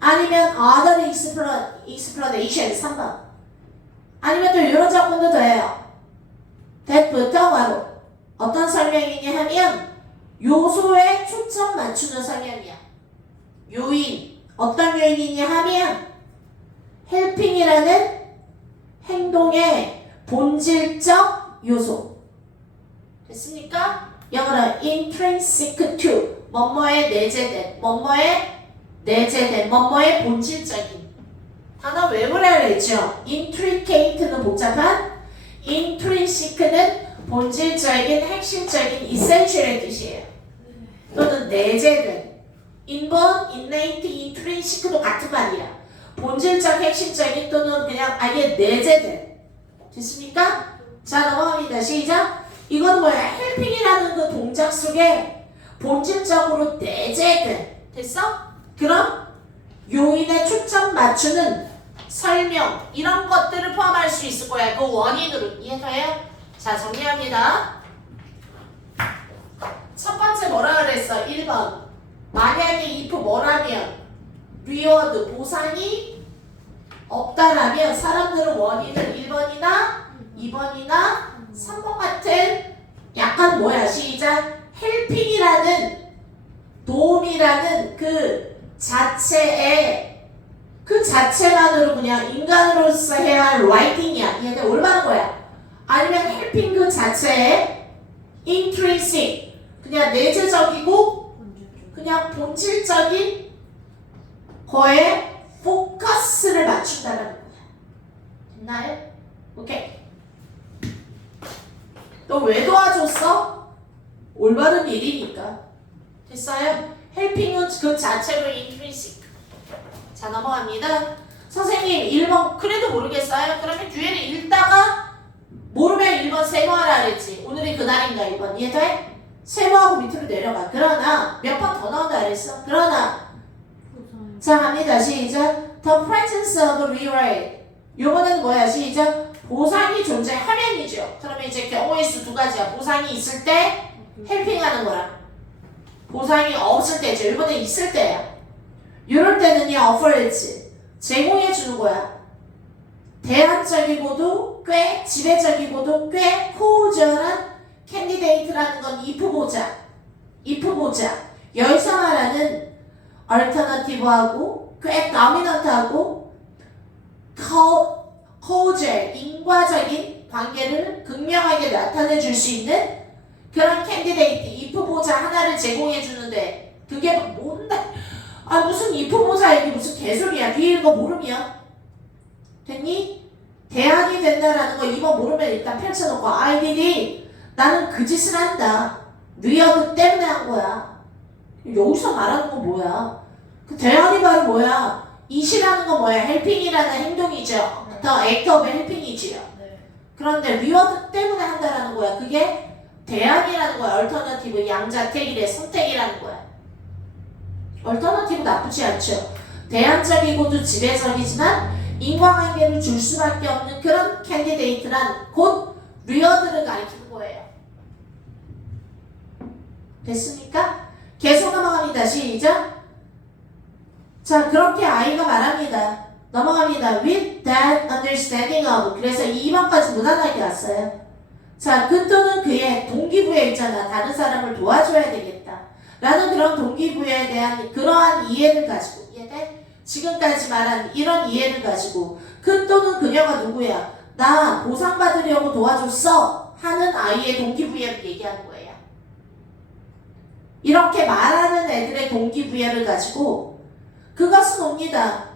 아니면 other explanation 3번 아니면 또 이런 작품도 더해요. that부터 바로 어떤 설명이냐 하면 요소에 초점 맞추는 설명이야. 요인 어떤 요인이냐 하면 helping이라는 행동의 본질적 요소 됐습니까? 영어로 intrinsic to 뭐뭐에 내재된 뭐뭐의 본질적인 단어 외우라 그랬죠. intricate는 복잡한 intrinsic는 본질적인 핵심적인 essential의 뜻이에요. 또는 내재된 inborn, innate, intrinsic도 같은 말이야. 본질적, 핵심적인 또는 그냥 아예 내재된 됐습니까? 자 넘어갑니다. 시작. 이건 뭐야? helping이라는 그 동작 속에 본질적으로 내재된 됐어? 그럼 요인에 초점 맞추는 설명 이런 것들을 포함할 수 있을 거야. 그 원인으로 이해돼요? 자 정리합니다. 첫 번째 뭐라 그랬어? 1번 만약에 if 뭐라면 reward 보상이 없다라면 사람들은 원인을 1번이나 2번이나 3번 같은 약간 뭐야 시작 helping이라는 도움이라는 그 자체만으로 그냥 인간으로서 해야 할 writing이야. 얘네 올바른 거야. 아니면 helping 그 자체에 intrinsic 그냥 내재적이고 그냥 본질적인 거에 포커스를 맞춘다는 거야. 됐나요? 오케이. 너 왜 도와줬어? 올바른 일이니까. 됐어요? helping은 그 자체로 intrinsic. 자 넘어갑니다. 선생님 1번 그래도 모르겠어요? 그러면 뒤에는 읽다가 모르면 1번 세모하라 그랬지. 오늘이 그날인가 1번 이해돼? 세모하고 밑으로 내려가. 그러나 몇 번 더 나온다 그랬어. 그러나 자 갑니다. 시작. The presence of reward. 요거는 뭐야? 시작. 보상이 존재하면이죠. 그러면 이제 경우의 수 두 가지야. 보상이 있을 때 helping하는 거랑 보상이 없을 때죠. 이번에 있을 때야. 이럴 때는요, offers 제공해 주는 거야. 대안적이고도 꽤 지배적이고도 꽤 코어절한 캔디데이트라는 건 if 보자. 여기서 말하는 alternative하고 꽤 dominant하고 causal, 인과적인 관계를 극명하게 나타내 줄 수 있는 그런 캔디데이트, if 보자 하나를 제공해 주는데 그게 뭔데? 아 무슨 if 보자 이게 무슨 개소리야. 뒤에 이거 모르면 됐니? 대안이 된다라는 거 이거 모르면 일단 펼쳐놓고 아이들이 나는 그 짓을 한다. 위어드 때문에 한 거야. 여기서 말하는 건 뭐야? 그 대안이 바로 뭐야? 이시라는 건 뭐야? 헬핑이라는 행동이죠. 더 액터브의 헬핑이지요. 네. 그런데 리워드 때문에 한다라는 거야. 그게 대안이라는 거야. 얼터너티브 양자택일의 선택이라는 거야. 얼터너티브 나쁘지 않죠. 대안적이고도 지배적이지만 인과관계를 줄 수밖에 없는 그런 캔디데이트란 곧 리워드를 가리키는 거예요. 됐습니까? 계속 넘어갑니다. 시작. 자, 그렇게 아이가 말합니다. 넘어갑니다. With that understanding of. 그래서 2번까지 무난하게 왔어요. 자, 그 또는 그의 동기부여 있잖아. 다른 사람을 도와줘야 되겠다. 라는 그런 동기부여에 대한 그러한 이해를 가지고, 이해돼? 지금까지 말한 이런 이해를 가지고, 그 또는 그녀가 누구야? 나 보상받으려고 도와줬어. 하는 아이의 동기부여를 얘기하는 거예요. 이렇게 말하는 애들의 동기부여를 가지고, 그것은 옵니다.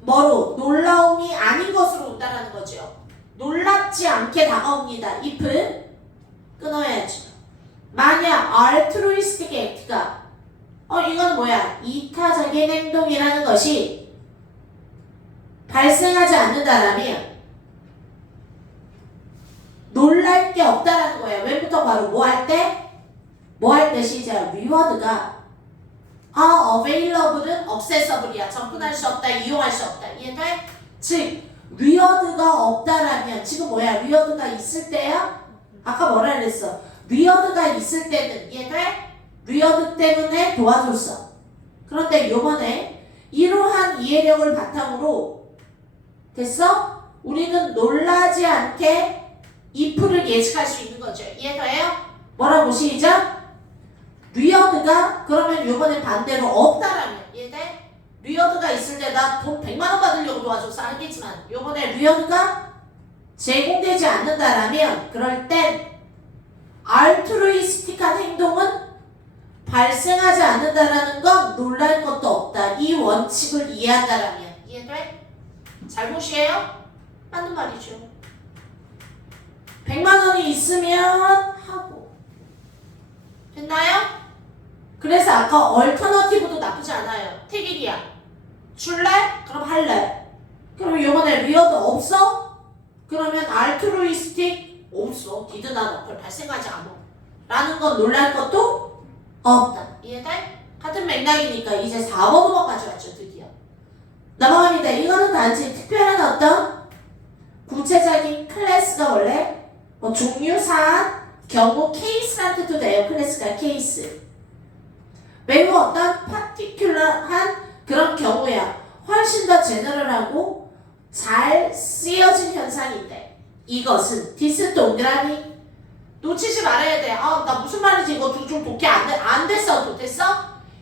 뭐로? 놀라움이 아닌 것으로 온다는 거죠. 놀랍지 않게 다가옵니다. if 끊어야죠. 만약 altruistic act가 이건 뭐야? 이타적인 행동이라는 것이 발생하지 않는다라면 놀랄 게 없다라는 거예요. 왜부터 바로 뭐 할 때? 뭐 할 때 시작. reward가 available은 accessible이야. 접근할 수 없다, 이용할 수 없다. 이해돼? 즉, reward가 없다라면 지금 뭐야? reward가 있을 때야? 아까 뭐라 그랬어? reward가 있을 때는 이해돼? reward 때문에 도와줬어. 그런데 요번에 이러한 이해력을 바탕으로 됐어? 우리는 놀라지 않게 if를 예측할 수 있는 거죠. 이해돼요? 뭐라고 시작? 리어드가 그러면 요번에 반대로 없다라면 이해돼? 리어드가 있을 때 나 돈 100만원 받으려고 도와줘서 알겠지만 요번에 리어드가 제공되지 않는다라면 그럴 땐 알트루이스틱한 행동은 발생하지 않는다라는 건 놀랄 것도 없다. 이 원칙을 이해한다라면 이해돼? 잘못이에요? 맞는 말이죠. 100만원이 있으면 하고 됐나요? 그래서 아까 얼터너티브도 나쁘지 않아요. 택일이야. 줄래? 그럼 할래. 그럼 요번에 리어드 없어? 그러면 알트루이스틱 없어. 디드나 너클 발생하지 않아. 라는 건 놀랄 것도 없다. 이해돼? 같은 맥락이니까 이제 4번 5번까지 왔죠. 드디어. 넘어갑니다. 이거는 단지 특별한 어떤 구체적인 클래스가 원래 종류, 사안, 경우, 케이스한테 도 돼요. 클래스가 케이스. 매우 어떤 파티큘러한 그런 경우야. 훨씬 더 제너럴하고 잘 쓰여진 현상인데 이것은 디스 동그라미 놓치지 말아야 돼. 나 무슨 말인지 이거 좀 독해 안 됐어. 됐어?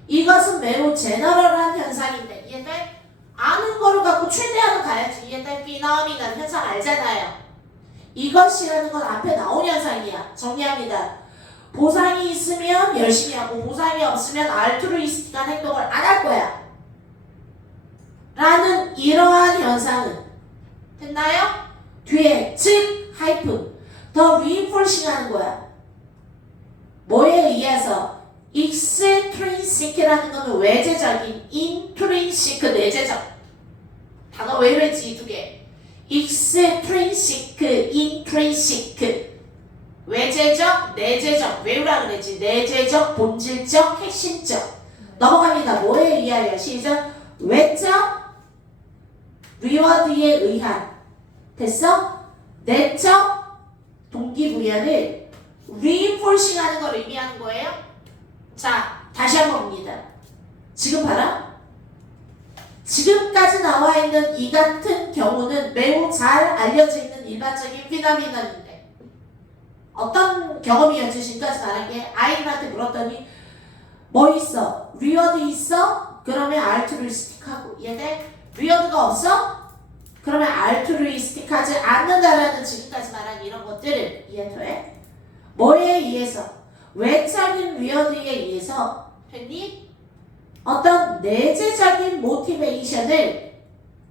이것은 매우 제너럴한 현상인데 이해돼? 아는 거를 갖고 최대한은 가야지. 이해돼? 피노미널 현상 알잖아요. 이것이라는 건 앞에 나온 현상이야. 정리합니다. 보상이 있으면 열심히 하고 보상이 없으면 알트루이스틱한 행동을 안 할 거야. 라는 이러한 현상은 됐나요? 뒤에 즉 하이픈 더 리인포싱 하는 거야. 뭐에 의해서 extrinsic라는 거는 외재적인 intrinsic 내재적 단어 외래지 두 개. extrinsic, intrinsic 외재적, 내재적 외우라 그랬지. 내재적, 본질적, 핵심적. 넘어갑니다. 뭐에 의하여 시작. 외적 리워드에 의한 됐어? 내적 동기부여를 reinforcing 하는 걸 의미하는 거예요. 자, 다시 한번 봅니다. 지금 봐라. 지금까지 나와 있는 이 같은 경우는 매우 잘 알려져 있는 일반적인 피노미널인데 어떤 경험이었지? 지금까지 말한 게 아이들한테 물었더니 뭐 있어? 리워드 있어? 그러면 알트루이스틱하고 이해돼? 위어드가 없어? 그러면 알트루이스틱하지 않는다라는 지금까지 말한 이런 것들을 이해돼? 뭐에 의해서? 외적인 위어드에 의해서 됐니? 어떤 내재적인 모티베이션을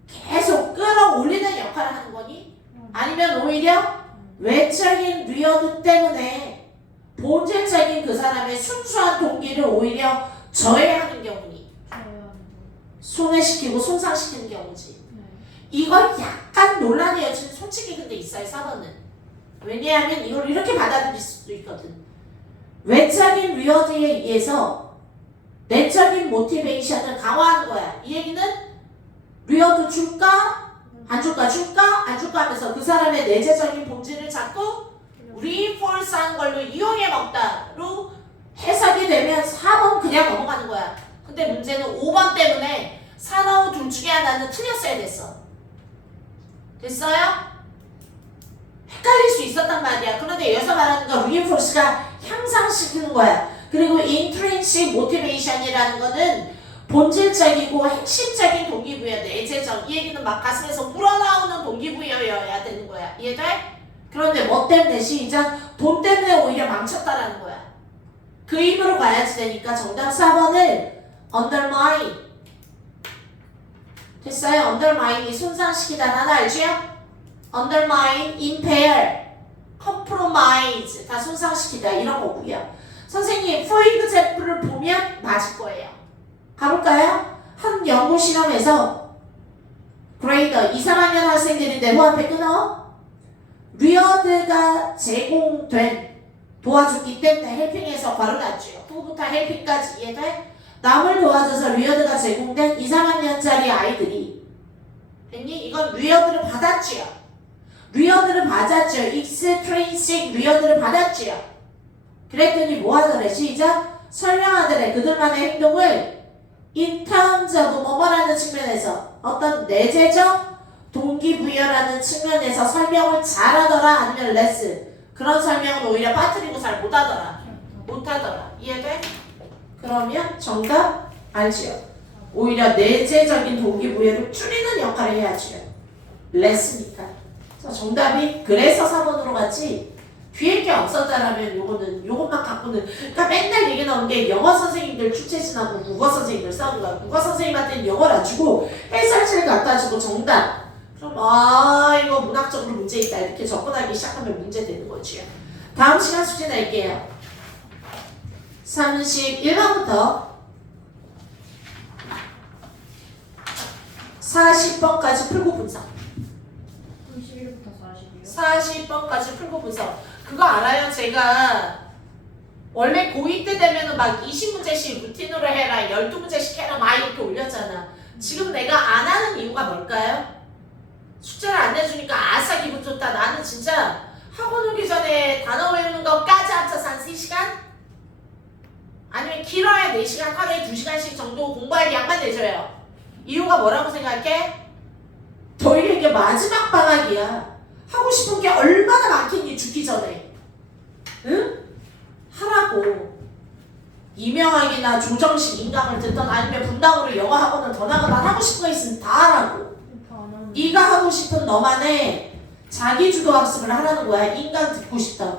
계속 끌어올리는 역할을 하는 거니? 아니면 오히려 외적인 위어드 때문에 본질적인 그 사람의 순수한 동기를 오히려 저해하는 경우니? 손해시키고 손상시키는 경우지. 이걸 약간 논란이 여지는 솔직히 근데 있어요, 4번은. 왜냐하면 이걸 이렇게 받아들일 수도 있거든. 외적인 위어드에 의해서 내적인 모티베이션을 강화하는 거야. 이 얘기는 위어드 줄까? 안 줄까? 줄까? 안 줄까? 하면서 그 사람의 내재적인 본질을 자꾸 reinforce한 걸로 이용해 먹다로 해석이 되면 4번 그냥 넘어가는 거야. 근데 문제는 5번 때문에 사나우 둘 중에 하나는 틀렸어야 됐어. 됐어요? 헷갈릴 수 있었단 말이야. 그런데 여기서 말하는 거 reinforce가 향상시키는 거야. 그리고 intrinsic motivation이라는 거는 본질적이고 핵심적인 동기부여, 내재적. 이 얘기는 막 가슴에서 우러나오는 동기부여여야 되는 거야. 이해돼? 그런데 뭐 때문에? 시작. 돈 때문에 오히려 망쳤다라는 거야. 그 힘으로 가야지 되니까 정답 4번을 undermine. 됐어요? undermine이 손상시키다는 하나 알죠? undermine, impair, compromise 다 손상시키다 이런 거고요. 선생님, for example을 보면 맞을 거예요. 가볼까요? 한 연구 실험에서 그레이더 2, 3학년 학생들인데 뭐 앞에 끊어? 리어드가 제공된 도와줬기 때문에 헬핑에서 바로 났죠. 후부터 헬핑까지 이해돼? 남을 도와줘서 리어드가 제공된 2, 3학년짜리 아이들이 됐니? 이건 리어드를 받았지요. 리어드를 받았죠. 익스트린식 리어드를 받았지요. 그랬더니 뭐 하더래? 시작! 설명하더래. 그들만의 행동을 in terms of 뭐뭐라는 측면에서 어떤 내재적 동기부여라는 측면에서 설명을 잘하더라 아니면 less 그런 설명은 오히려 빠뜨리고 잘 못하더라. 못하더라. 이해돼? 그러면 정답 알지요? 오히려 내재적인 동기부여를 줄이는 역할을 해야지요. less니까. 자, 정답이 그래서 4번으로 갔지 뒤에 게 없었다라면 요것만 갖고는 그러니까 맨날 얘기 나오는 게 영어 선생님들 출제진하고 국어 선생님들 싸우는 거야. 국어 선생님한테는 영어를 안 주고 해설지를 갖다 주고 정답. 그럼 이거 문학적으로 문제 있다 이렇게 접근하기 시작하면 문제 되는 거지요. 다음 시간 숙제 낼게요. 31번부터 40번까지 풀고 분석. 31부터 40이요? 40번까지 풀고 분석. 그거 알아요? 제가 원래 고2 때 되면은 막 20문제씩 루틴으로 해라 12문제씩 해라 막 이렇게 올렸잖아. 지금 내가 안 하는 이유가 뭘까요? 숙제를 안 내주니까 아싸 기분 좋다. 나는 진짜 학원 오기 전에 단어 외우는 것까지 합쳐서 한 3시간? 아니면 길어야 4시간, 하루에 2시간씩 정도 공부할 양만 내줘요. 이유가 뭐라고 생각해? 너희에게 마지막 방학이야. 하고 싶은 게 얼마나 많겠니 죽기 전에. 응? 하라고. 이명학이나 조정식 인강을 듣던 아니면 분당으로 영어 학원을 더 나가던 하고 싶은 거 있으면 다 하라고. 네가 하고 싶은 너만의 자기주도 학습을 하라는 거야. 인강 듣고 싶다.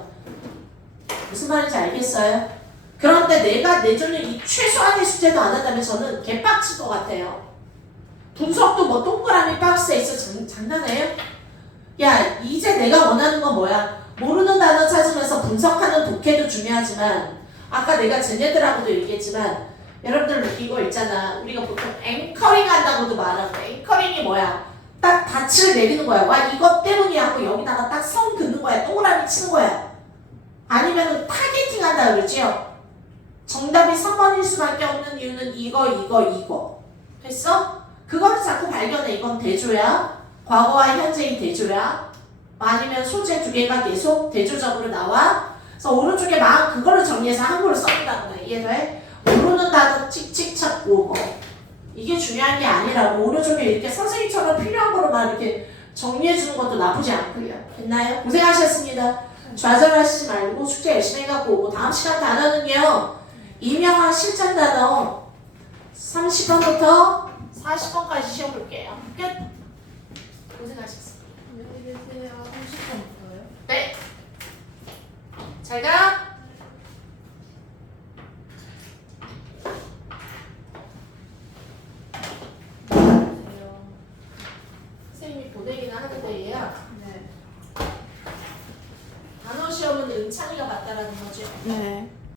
무슨 말인지 알겠어요? 그런데 내가 내주는 이 최소한의 숙제도 안 한다면 저는 개빡칠 것 같아요. 분석도 뭐 동그라미 박스에 있어 장난해요? 야 이제 내가 원하는 건 뭐야? 모르는 단어 찾으면서 분석하는 독해도 중요하지만 아까 내가 쟤네들하고도 얘기했지만 여러분들 이거 있잖아. 우리가 보통 앵커링 한다고도 말하고 앵커링이 뭐야? 딱 닻을 내리는 거야. 와 이것 때문이야 하고 여기다가 딱 선 긋는 거야. 동그라미 치는 거야. 아니면 타겟팅 한다 그러지요? 정답이 3번일 수밖에 없는 이유는 이거 됐어? 그거를 자꾸 발견해. 이건 대조야. 과거와 현재의 대조야. 아니면 소재 두 개가 계속 대조적으로 나와. 그래서 오른쪽에 막 그거를 정리해서 한글로 써준다는 거야. 이해돼? 모르는 단어 찍찍 찾고 뭐. 이게 중요한 게 아니라고. 오른쪽에 이렇게 선생님처럼 필요한 거로 막 이렇게 정리해주는 것도 나쁘지 않고요. 됐나요? 고생하셨습니다. 좌절하시지 말고 숙제 열심히 해갖고 오고 다음 시간 단어는요. 이명학 실전 단어 30번부터 40번까지 시험 볼게요. 끝. 고생하셨습니다. 안녕히 계세요. 30분 없어요? 네. 잘 가. 안녕하세요. 선생님이 보내기는 하는데 얘야. 네. 단어 시험은 은찬이가 봤다라는 거죠. 네.